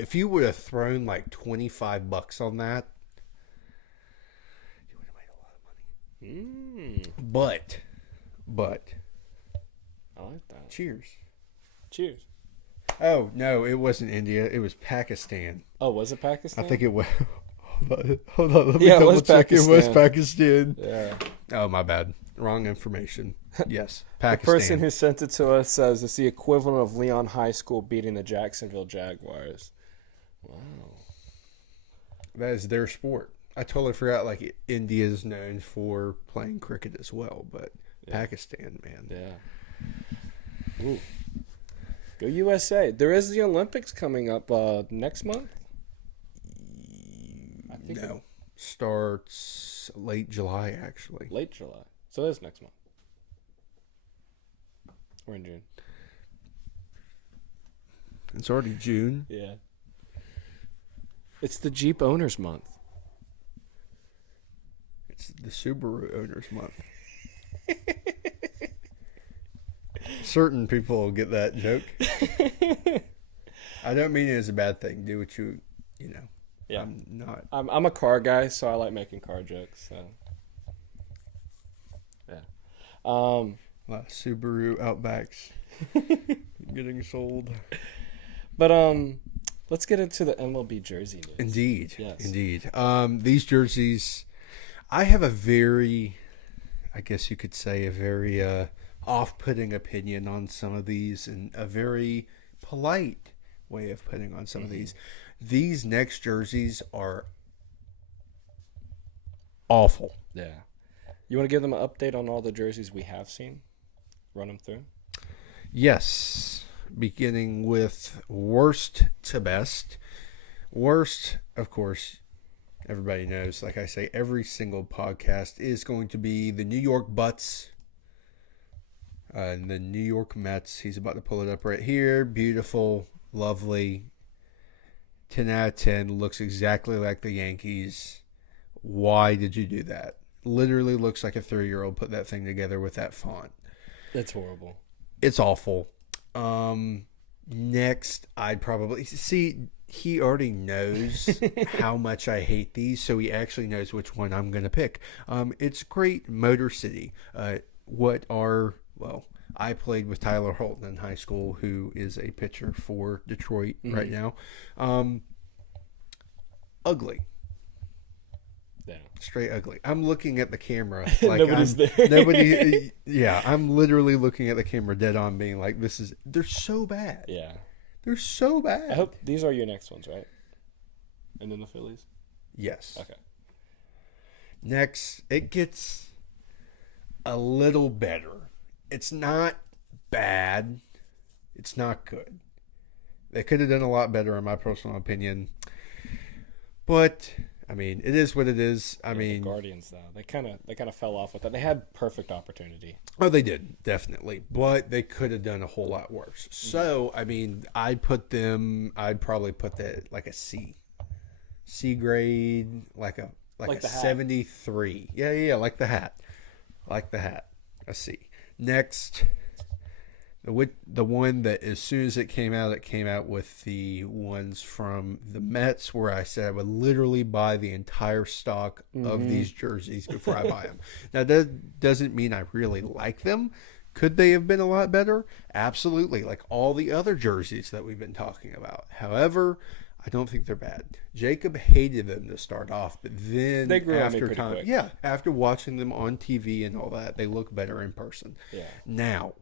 If you would have thrown like $25 on that, you would have made a lot of money. But, I like that. cheers. Cheers. Oh, no, it wasn't India. It was Pakistan. Oh, was it Pakistan? I think it was. Hold on. Let me Yeah, it double was check. It was Pakistan. Pakistan. Yeah. Oh, my bad. Wrong information. Yes, The Pakistan. person who sent it to us says it's the equivalent of Leon High School beating the Jacksonville Jaguars. Wow. That is their sport. I totally forgot, like, India's known for playing cricket as well, but Pakistan, man. Yeah. Ooh. Go USA. There is the Olympics coming up next month. I think No. Starts late July, actually. late July. So it is next month. We're in June. It's already June. Yeah. It's the Jeep Owners Month. It's the Subaru Owners Month. Certain people will get that joke. I don't mean it as a bad thing. Do what you know. Yeah. I'm not. I'm a car guy, so I like making car jokes. So. Yeah. A lot of Subaru Outbacks getting sold. But let's get into the MLB jersey news. Indeed. Yes. Indeed. These jerseys, I have a very, I guess you could say, a very off-putting opinion on some of these, and a very polite way of putting on some of these. These next jerseys are awful. Yeah. You want to give them an update on all the jerseys we have seen? Run them through? Yes. Beginning with worst to best. Worst, of course, everybody knows, like I say, every single podcast is going to be the New York Butts. The New York Mets. He's about to pull it up right here. Beautiful, lovely. 10 out of 10. Looks exactly like the Yankees. Why did you do that? Literally looks like a 3-year-old put that thing together with that font. It's horrible. It's awful. Next, I'd probably... See, he already knows how much I hate these, so he actually knows which one I'm going to pick. It's great. Motor City. I played with Tyler Holton in high school, who is a pitcher for Detroit right now. Ugly. Yeah. Straight ugly. I'm looking at the camera like Nobody's there. Nobody. Yeah, I'm literally looking at the camera dead on, being like, they're so bad. Yeah. They're so bad. I hope these are your next ones, right? And then the Phillies? Yes. Okay. Next, it gets a little better. It's not bad. It's not good. They could have done a lot better, in my personal opinion. But I mean, it is what it is. I mean, the Guardians though, they kind of fell off with that. They had perfect opportunity. Oh, they did, definitely, but they could have done a whole lot worse. So, I mean, I'd probably put that like a C grade, like a 73. Yeah, like the hat, a C. Next, the one that as soon as it came out with the ones from the Mets, where I said I would literally buy the entire stock of these jerseys before I buy them. Now, that doesn't mean I really like them. Could they have been a lot better? Absolutely, like all the other jerseys that we've been talking about. However, I don't think they're bad. Jacob hated them to start off, but then they grew after on me time, quick. yeah, after watching them on TV and all that, they look better in person. Yeah. Now,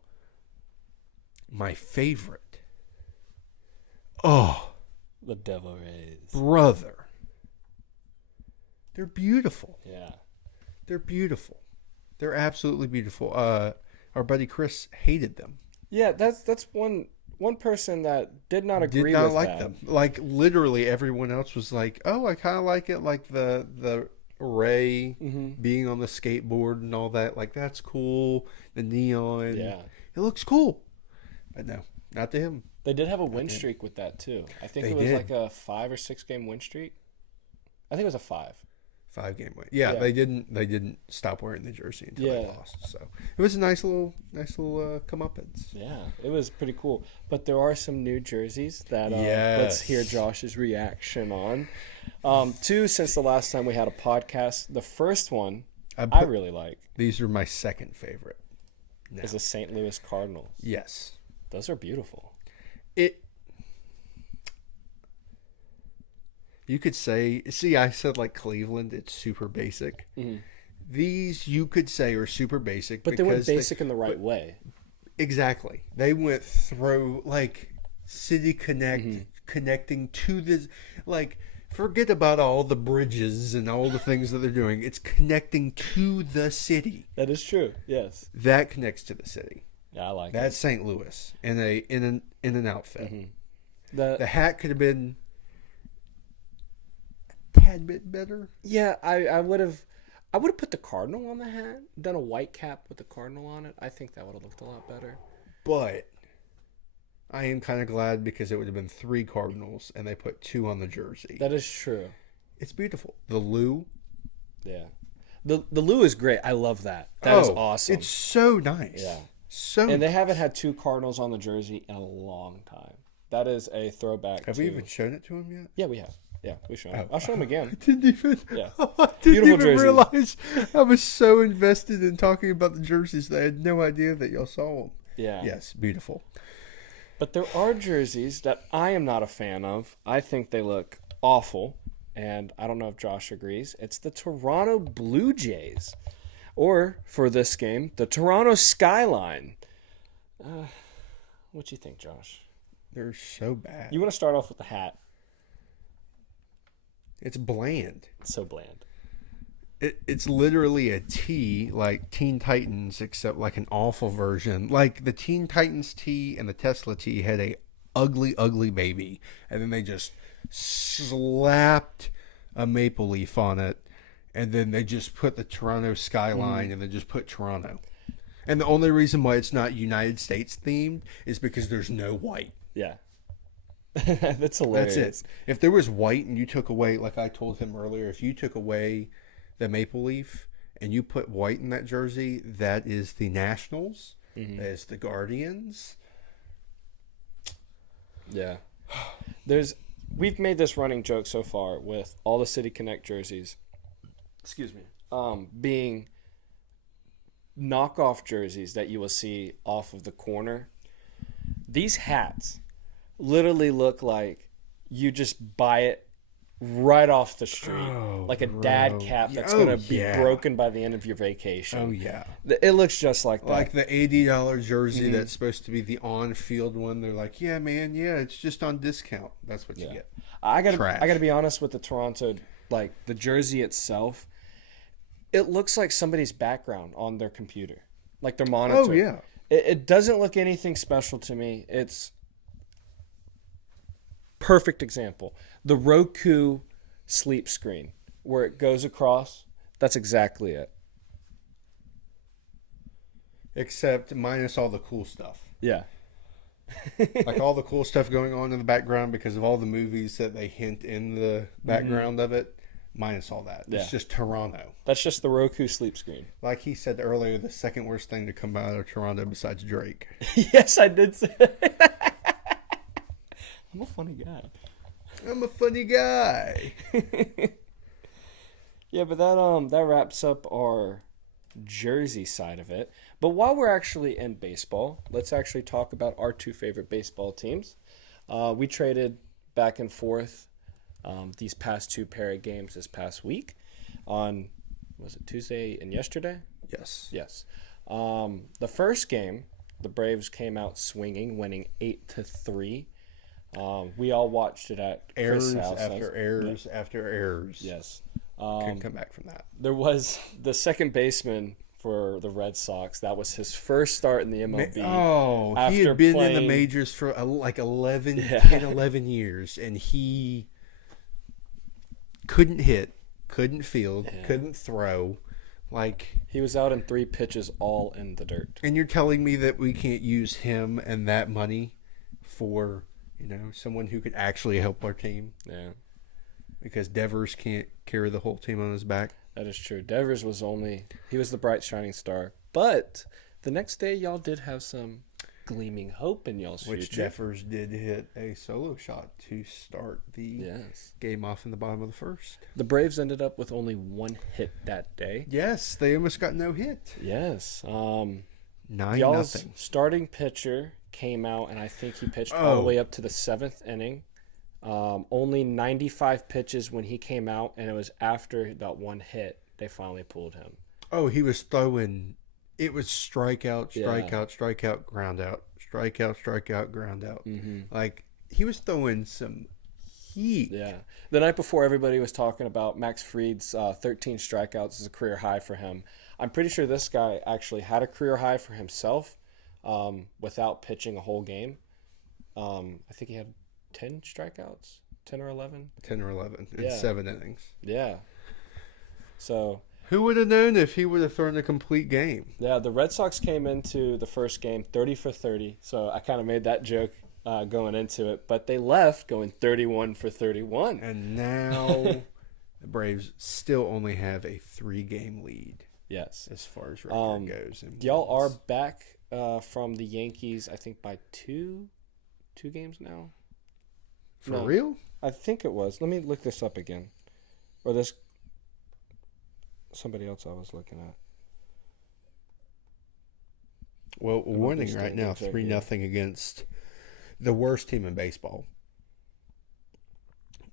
my favorite. Oh, The Devil Rays. brother. They're beautiful. Yeah. They're beautiful. They're absolutely beautiful. Our buddy Chris hated them. Yeah, that's one person that did not agree Did not with like that. them. Like literally everyone else was like, "Oh, I kind of like it, like the Ray being on the skateboard and all that. Like that's cool. The neon. Yeah. It looks cool." But no, not to him. They did have a win streak with that too. I think They it was did. like a 5 or 6 game win streak. I think it was a 5. 5-game win. Yeah, Yeah. they didn't stop wearing the jersey until they Yeah. lost. So it was a nice little comeuppance. Yeah, it was pretty cool. But there are some new jerseys that Yes. let's hear Josh's reaction on. 2 since the last time we had a podcast. The first one I really like These are my second favorite. Now. is the St. Louis Cardinals. Yes. Those are beautiful. You could say, see, I said like Cleveland, it's super basic. These you could say are super basic, But they went because basic in the right way. Exactly. They went through like City Connect, connecting to the, like, forget about all the bridges and all the things that they're doing. It's connecting to the city. That is true. Yes. That connects to the city. Yeah, I like That's St. Louis in an outfit. it. The hat could have been a tad bit better. Yeah, I would have put the cardinal on the hat, done a white cap with the cardinal on it. I think that would have looked a lot better. But I am kind of glad, because it would have been 3 Cardinals and they put 2 on the jersey. That is true. It's beautiful. The Lou. Yeah. The Lou is great. I love that. That is awesome. It's so nice. Yeah. So And they haven't had 2 Cardinals on the jersey in a long time. That is a throwback. Have we even shown it to him yet? Yeah, we have. Yeah, we show him. I'll show him again. I didn't even. Yeah. I didn't Beautiful even jersey. realize. I was so invested in talking about the jerseys that I had no idea that y'all saw them. Yeah. Yes, beautiful. But there are jerseys that I am not a fan of. I think they look awful, and I don't know if Josh agrees. It's the Toronto Blue Jays, or for this game, the Toronto Skyline. What do you think, Josh? They're so bad. You want to start off with the hat? It's bland. It's so bland. It's literally a tee, like Teen Titans, except like an awful version. Like the Teen Titans tee and the Tesla tee had a ugly baby, and then they just slapped a maple leaf on it, and then they just put the Toronto skyline, and then just put Toronto. And the only reason why it's not United States themed is because there's no white. Yeah. That's hilarious. That's it. If there was white and you took away, like I told him earlier, if you took away the maple leaf and you put white in that jersey, that is the Nationals. Mm-hmm. That is the Guardians. Yeah. We've made this running joke so far with all the City Connect jerseys. Excuse me. Being knockoff jerseys that you will see off of the corner. These hats literally look like you just buy it right off the street. Like a dad cap that's going to be broken by the end of your vacation. Oh, yeah. It looks just like that. Like the $80 jersey that's supposed to be the on-field one. They're like, yeah, man, it's just on discount. That's what you get. I gotta be honest with the Toronto, like the jersey itself. It looks like somebody's background on their computer, like their monitor. Oh, yeah. It doesn't look anything special to me. It's perfect example. The Roku sleep screen where it goes across. That's exactly it. Except minus all the cool stuff. Yeah. Like all the cool stuff going on in the background because of all the movies that they hint in the background of it. Minus all that. Yeah. It's just Toronto. That's just the Roku sleep screen. Like he said earlier, the second worst thing to come out of Toronto besides Drake. Yes, I did say I'm a funny guy. I'm a funny guy. Yeah, but that wraps up our jersey side of it. But while we're actually in baseball, let's actually talk about our two favorite baseball teams. We traded back and forth these past two pair of games this past week on, was it Tuesday and yesterday? Yes. Yes. The first game, the Braves came out swinging, winning 8-3. We all watched it at Errors Chris' house. after errors after errors. Yes. Couldn't come back from that. There was the second baseman for the Red Sox. That was his first start in the MLB. Oh, he after had been in the playing- majors for like 11, Yeah. 10, 11 years, and he couldn't hit, couldn't field, couldn't throw. Like, He was out in 3 pitches all in the dirt. and you're telling me that we can't use him and that money for, someone who could actually help our team? Yeah, Because Devers can't carry the whole team on his back. that is true. Devers was he was the bright shining star. But the next day, y'all did have some gleaming hope in y'all's Which future. Devers did hit a solo shot to start the Yes. game off in the bottom of the first. The Braves ended up with only 1 hit that day. Yes, they almost got no hit. Yes. 9-0. Y'all's starting pitcher came out, and I think he pitched all the way up to the 7th inning. Only 95 pitches when he came out, and it was after that 1 hit they finally pulled him. Oh, he was throwing. It was strikeout, Yeah. strikeout, strikeout, ground out, strikeout, strikeout, ground out. Mm-hmm. Like, he was throwing some heat. Yeah. The night before, everybody was talking about Max Fried's 13 strikeouts is a career high for him. I'm pretty sure this guy actually had a career high for himself without pitching a whole game. I think he had 10 strikeouts, 10 or 11. 10 or 11 in Yeah. 7 innings. Yeah. So, Who would have known if he would have thrown a complete game? yeah, the Red Sox came into the first game 30 for 30. So I kind of made that joke going into it. But they left going 31 for 31. And now the Braves still only have a 3-game lead Yes. as far as record goes. And Y'all are wins. back from the Yankees, I think, by two games now. For No. real? I think it was. Let me look this up again. Or this. Somebody else I was looking at. Well, we're winning right now standings right 3-0 against the worst team in baseball.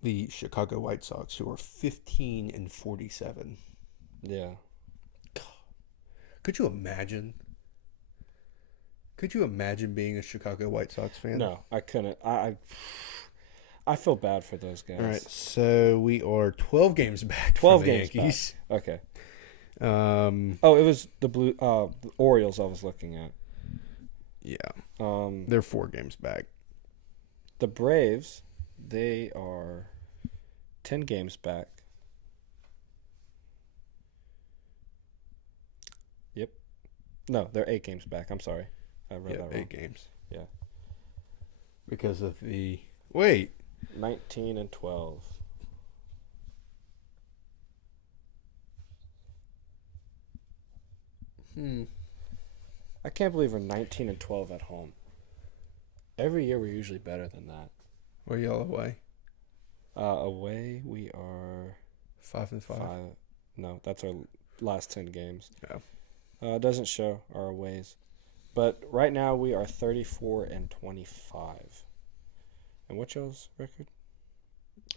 The Chicago White Sox, who are 15-47. Yeah. Could you imagine? Could you imagine being a Chicago White Sox fan? No, I couldn't. I feel bad for those guys. All right, so we are 12 games back 12 from the games Yankees. back. Okay. Um, Oh, it was the Orioles I was looking at. yeah, they're 4 games back. The Braves, they are 10 games back. Yep. No, they're 8 games back. I'm sorry. I read that wrong. 8 games. Yeah. Because of the... Wait. 19 and 12. I can't believe we're 19 and 12 at home. Every year we're usually better than that. Where y'all away? Away we are 5-5. No, that's our last 10 games. Yeah. It doesn't show our aways. But right now we are 34 and 25. And what's y'all's record?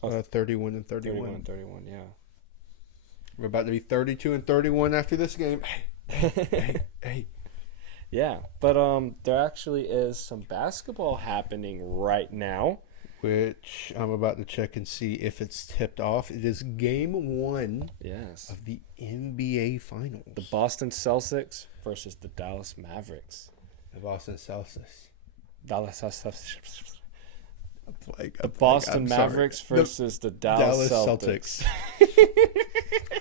31 and 31. 31 and 31, yeah. We're about to be 32 and 31 after this game. Hey. Yeah, but there actually is some basketball happening right now. Which I'm about to check and see if it's tipped off. It is game 1 of the NBA Finals. The Boston Celtics versus the Dallas Mavericks. The Boston Celtics. The Boston Mavericks versus the Dallas Celtics.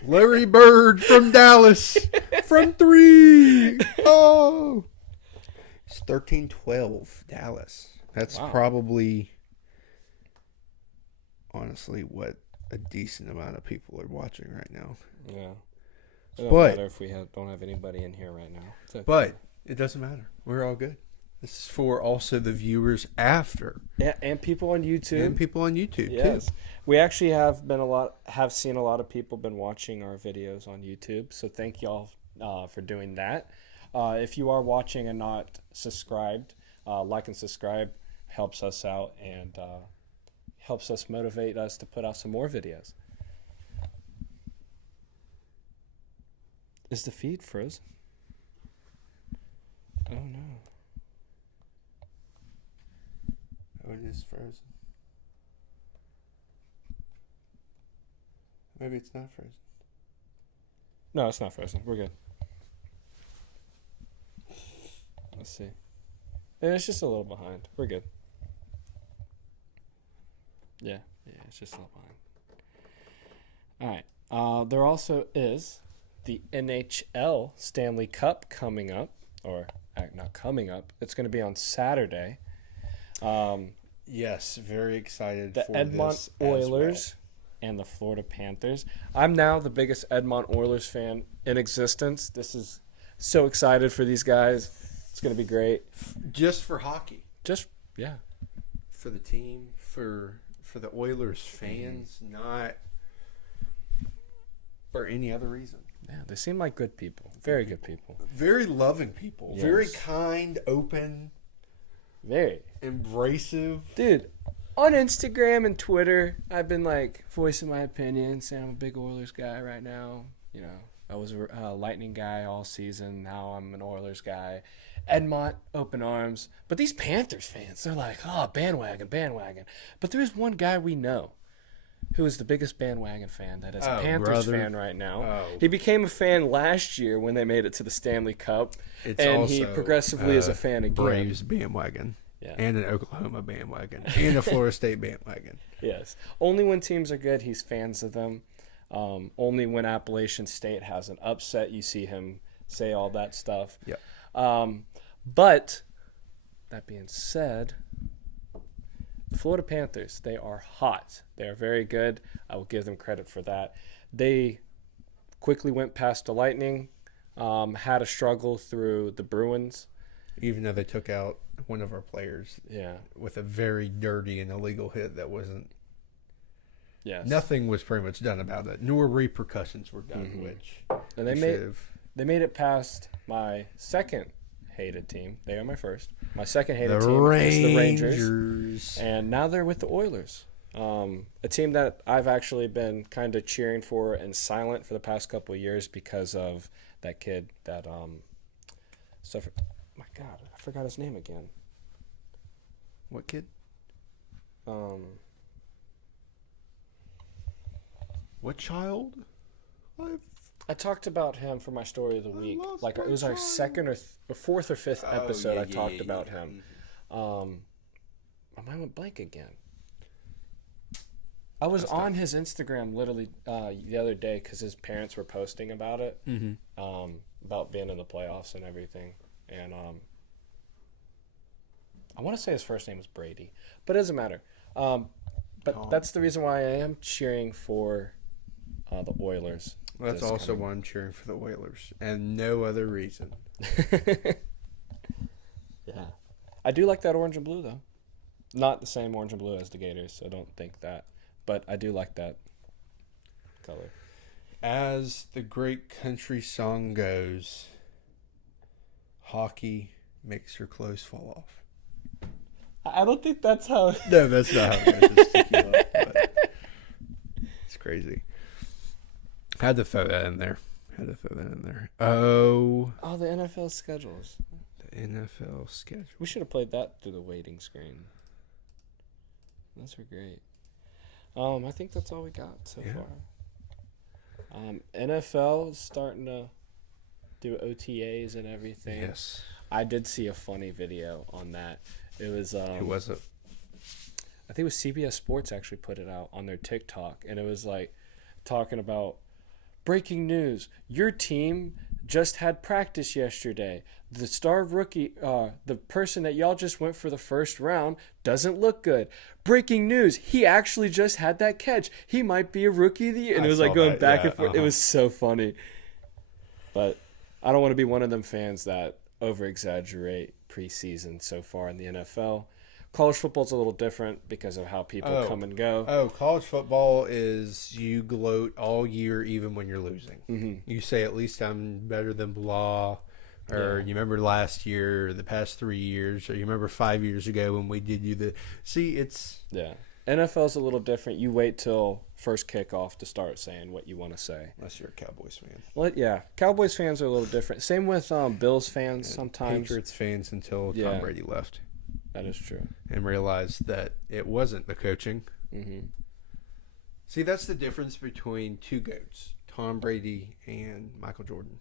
Larry Bird from Dallas from 3. Oh. It's 13-12 Dallas. That's probably, honestly, what a decent amount of people are watching right now. Yeah. It doesn't But matter if we don't have anybody in here right now. It's okay. But it doesn't matter. We're all good. This is for also the viewers after. Yeah, and people on YouTube. And people on YouTube, yes. too. We actually have seen a lot of people been watching our videos on YouTube. So thank y'all for doing that. If you are watching and not subscribed, like and subscribe helps us out and helps us motivate us to put out some more videos. Is the feed frozen? Oh no. Oh, it is frozen. Maybe it's not frozen. No, it's not frozen. We're good. Let's see. Yeah, it's just a little behind. We're good. Yeah, it's just a little behind. All right. There also is the NHL Stanley Cup coming up, or not coming up. It's going to be on Saturday. Yes, very excited the for Edmonton this Oilers and the Florida Panthers. I'm now the biggest Edmonton Oilers fan in existence. This is so excited for these guys. It's going to be great. Just for hockey. Yeah. For the team, for the Oilers fans, not for any other reason. Yeah, they seem like good people. Very good people. Very loving people. Yes. Very kind, open, very embracive. Dude, on Instagram and Twitter, I've been like voicing my opinion, saying I'm a big Oilers guy right now. You know, I was a Lightning guy all season. Now I'm an Oilers guy. Edmont, open arms. But these Panthers fans, they're like, oh, bandwagon. But there's one guy we know who is the biggest bandwagon fan that is a Panthers fan right now. Oh. He became a fan last year when they made it to the Stanley Cup. And he progressively is a fan again. Braves bandwagon. Yeah. And an Oklahoma bandwagon. And a Florida State bandwagon. Yes. Only when teams are good, he's fans of them. Only when Appalachian State has an upset, you see him say all that stuff. Yep. But that being said, the Florida Panthers, they are hot. They are very good. I will give them credit for that. They quickly went past the Lightning, had a struggle through the Bruins. Even though they took out one of our players with a very dirty and illegal hit that wasn't. Yes. Nothing was pretty much done about it. Nor repercussions were done, which and they made it past my second hated team. They are my first. My second hated team is the Rangers. And now they're with the Oilers. A team that I've actually been kind of cheering for and silent for the past couple of years because of that kid that suffered. My God, I forgot his name again. What kid? What child? I talked about him for my story of the week. Like it was our second or fourth or fifth episode. I talked about him. My mind went blank again. I was on his Instagram literally the other day because his parents were posting about it. about being in the playoffs and everything. And I want to say his first name is Brady, but it doesn't matter. But that's the reason why I am cheering for the Oilers. That's also why I'm cheering for the Oilers, and no other reason. Yeah. I do like that orange and blue, though. Not the same orange and blue as the Gators, so don't think that. But I do like that color. As the great country song goes, hockey makes your clothes fall off. I don't think that's how... No, that's not how it goes. Just stick you up, but it's crazy. Had to throw that in there. Oh, the NFL schedules. the NFL schedule. We should have played that through the waiting screen. Those were great. I think that's all we got so far. NFL is starting to do OTAs and everything. Yes. I did see a funny video on that. It was Who was it? I think it was CBS Sports actually put it out on their TikTok, and it was like talking about breaking news. Your team just had practice yesterday. The star rookie, the person that y'all just went for the first round, doesn't look good. Breaking news. He actually just had that catch. He might be a rookie of the year. And it was like going back and forth. It was so funny. But I don't want to be one of them fans that over-exaggerate preseason so far in the NFL. College football's a little different because of how people come and go. Oh, college football is you gloat all year even when you're losing. Mm-hmm. You say, at least I'm better than blah. Or you remember last year, or the past 3 years, or you remember 5 years ago when we did you the... See, it's... Yeah. NFL's a little different. You wait till first kickoff to start saying what you want to say. Unless you're a Cowboys fan. Well, yeah. Cowboys fans are a little different. Same with Bills fans And sometimes. Patriots fans until Tom Brady left. That is true. And realized that it wasn't the coaching. Mm-hmm. See, that's the difference between two GOATs, Tom Brady and Michael Jordan.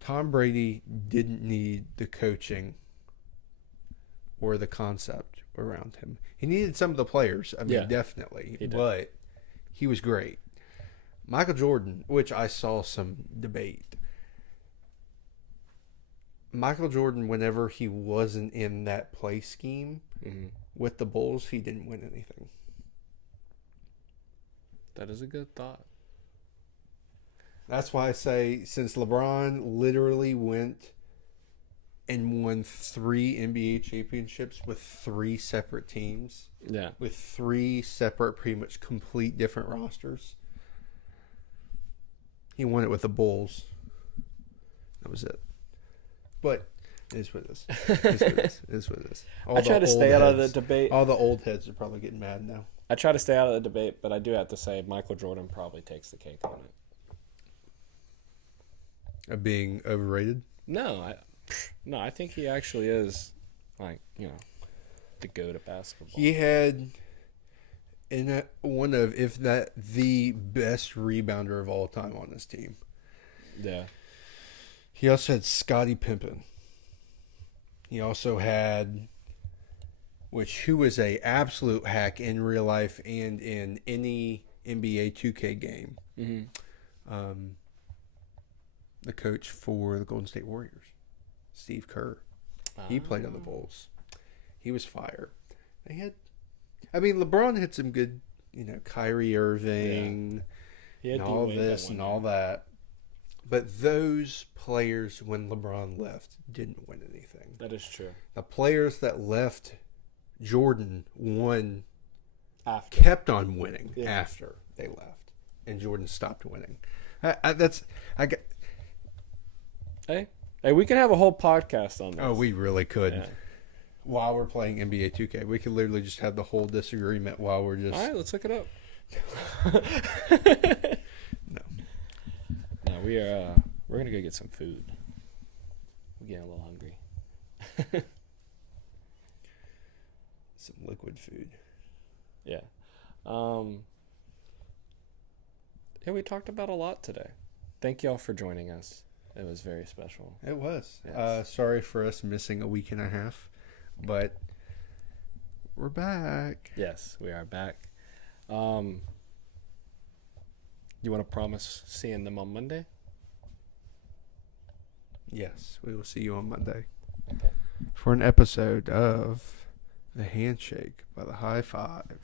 Tom Brady didn't need the coaching or the concept around him. He needed some of the players. I mean, definitely. But he was great. Michael Jordan, which I saw some debate. Michael Jordan, whenever he wasn't in that play scheme with the Bulls, he didn't win anything. That is a good thought. That's why I say, since LeBron literally went and won 3 NBA championships with 3 separate teams, with 3 separate, pretty much complete different rosters, he won it with the Bulls. That was it. But it is what it is. It is what it is. I try to stay out of the debate. All the old heads are probably getting mad now. I try to stay out of the debate, but I do have to say Michael Jordan probably takes the cake on it. Of being overrated? No, I think he actually is, like, the GOAT of basketball. He had one of, if not the best rebounder of all time on this team. Yeah. He also had Scottie Pippen. He also had, who was a absolute hack in real life and in any NBA 2K game. Mm-hmm. The coach for the Golden State Warriors, Steve Kerr. He played on the Bulls. He was fire. LeBron had some good, Kyrie Irving, and all this and all that. But those players, when LeBron left, didn't win anything. That is true. The players that left Jordan kept on winning after they left, and Jordan stopped winning. Hey, we can have a whole podcast on this. Oh, we really could. Yeah. While we're playing NBA 2K, we could literally just have the whole disagreement while we're just... All right, let's look it up. No, we're going to go get some food. We're getting a little hungry. Some liquid food. Yeah. We talked about a lot today. Thank y'all for joining us. It was very special. It was. Yes. Sorry for us missing a week and a half, but we're back. Yes, we are back. You want to promise seeing them on Monday? Yes, we will see you on Monday Okay. for an episode of The Handshake by the High Five.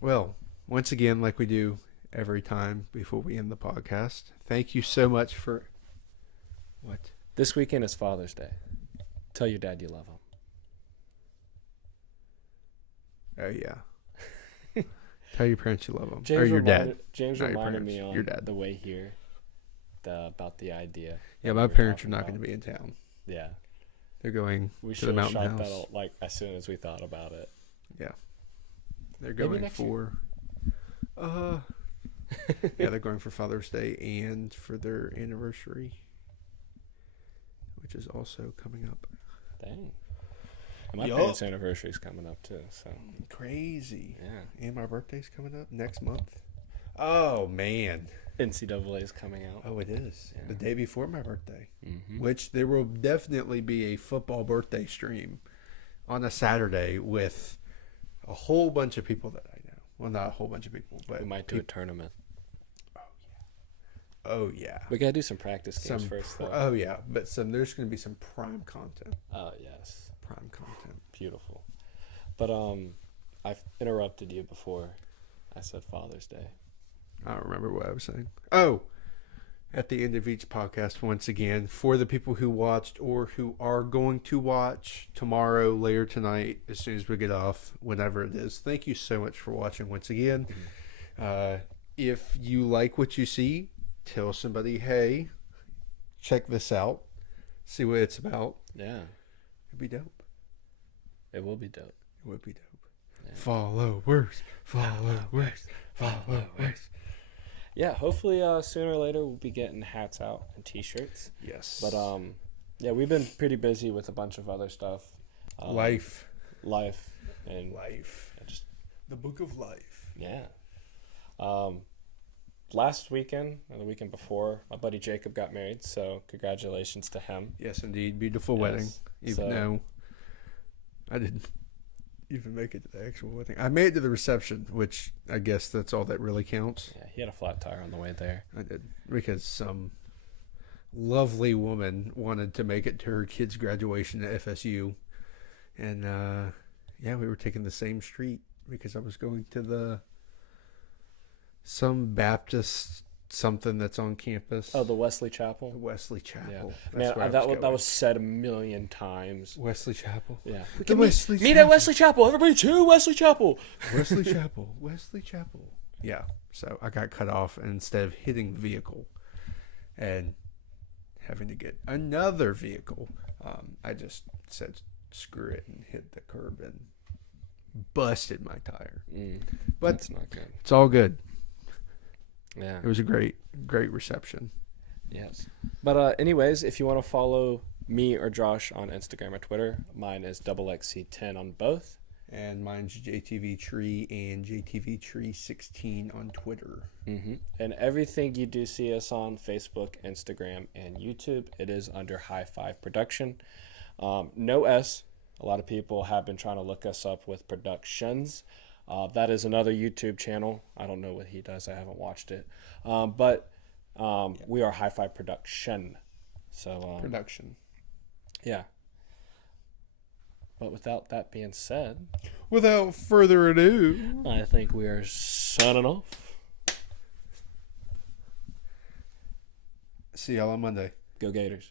Well, once again, like we do every time before we end the podcast, thank you so much for... What? This weekend is Father's Day. Tell your dad you love him. Oh, yeah. Tell your parents you love them. James or your reminded, dad. James Not your reminded parents, me on your dad. the way here about the idea. Yeah, that my we were parents are talking not about. going to be in town. Yeah. They're going We to should the have mountain shot house. that like as soon as we thought about it. Yeah. They're Maybe going next for... yeah, they're going for Father's Day and for their anniversary, which is also coming up. Dang. And my Yup. parents' anniversary is coming up too, so Crazy. yeah. And my birthday's coming up next month. Oh, man. NCAA is coming out. Oh, it is. Yeah. The day before my birthday. Mm-hmm. Which there will definitely be a football birthday stream on a Saturday with a whole bunch of people that I know. Well, not a whole bunch of people, but We might do a tournament. Oh, yeah. We gotta do some practice games first, though. Oh, yeah. But there's going to be some prime content. Oh yes, Prime content. beautiful. But I've interrupted you before. I said Father's Day. I don't remember what I was saying. Oh, at the end of each podcast, once again, for the people who watched or who are going to watch tomorrow, later tonight, as soon as we get off, whenever it is, thank you so much for watching once again. If you like what you see, tell somebody, hey, check this out. See what it's about. Yeah, It'd be dope. it will be dope. It would be dope. Yeah. Followers. Yeah, hopefully sooner or later we'll be getting hats out and T-shirts. Yes. But yeah, we've been pretty busy with a bunch of other stuff. Life. And just The book of life. yeah. Last weekend or the weekend before, my buddy Jacob got married, so congratulations to him. Yes, indeed. Beautiful Yes. wedding. Even though I didn't even make it to the actual wedding. I made it to the reception, which I guess that's all that really counts. Yeah, he had a flat tire on the way there. I did. Because some lovely woman wanted to make it to her kid's graduation at FSU. And, yeah, we were taking the same street because I was going to some Baptist something that's on campus. Oh, the Wesley Chapel. Wesley Chapel. Yeah, That's where I man, that going. was said a million times. Wesley Chapel. Yeah, The Wesley meet Chapel. at Wesley Chapel. Everybody to Wesley Chapel. Wesley Chapel. Wesley Chapel. Yeah. So I got cut off, and instead of hitting the vehicle and having to get another vehicle, I just said screw it and hit the curb and busted my tire. But That's not good. it's all good. Yeah. It was a great reception. Yes. But anyways, if you want to follow me or Josh on Instagram or Twitter, mine is XXC10 on both. And mine's JTV Tree and JTV Tree 16 on Twitter. Mm-hmm. And everything you do see us on Facebook, Instagram, and YouTube, it is under High Five Production. No S. A lot of people have been trying to look us up with productions. That is another YouTube channel. I don't know what he does. I haven't watched it. But we are High Five Production. So Production. yeah. But without that being said, Without further ado, I think we are signing off. see y'all on Monday. Go Gators.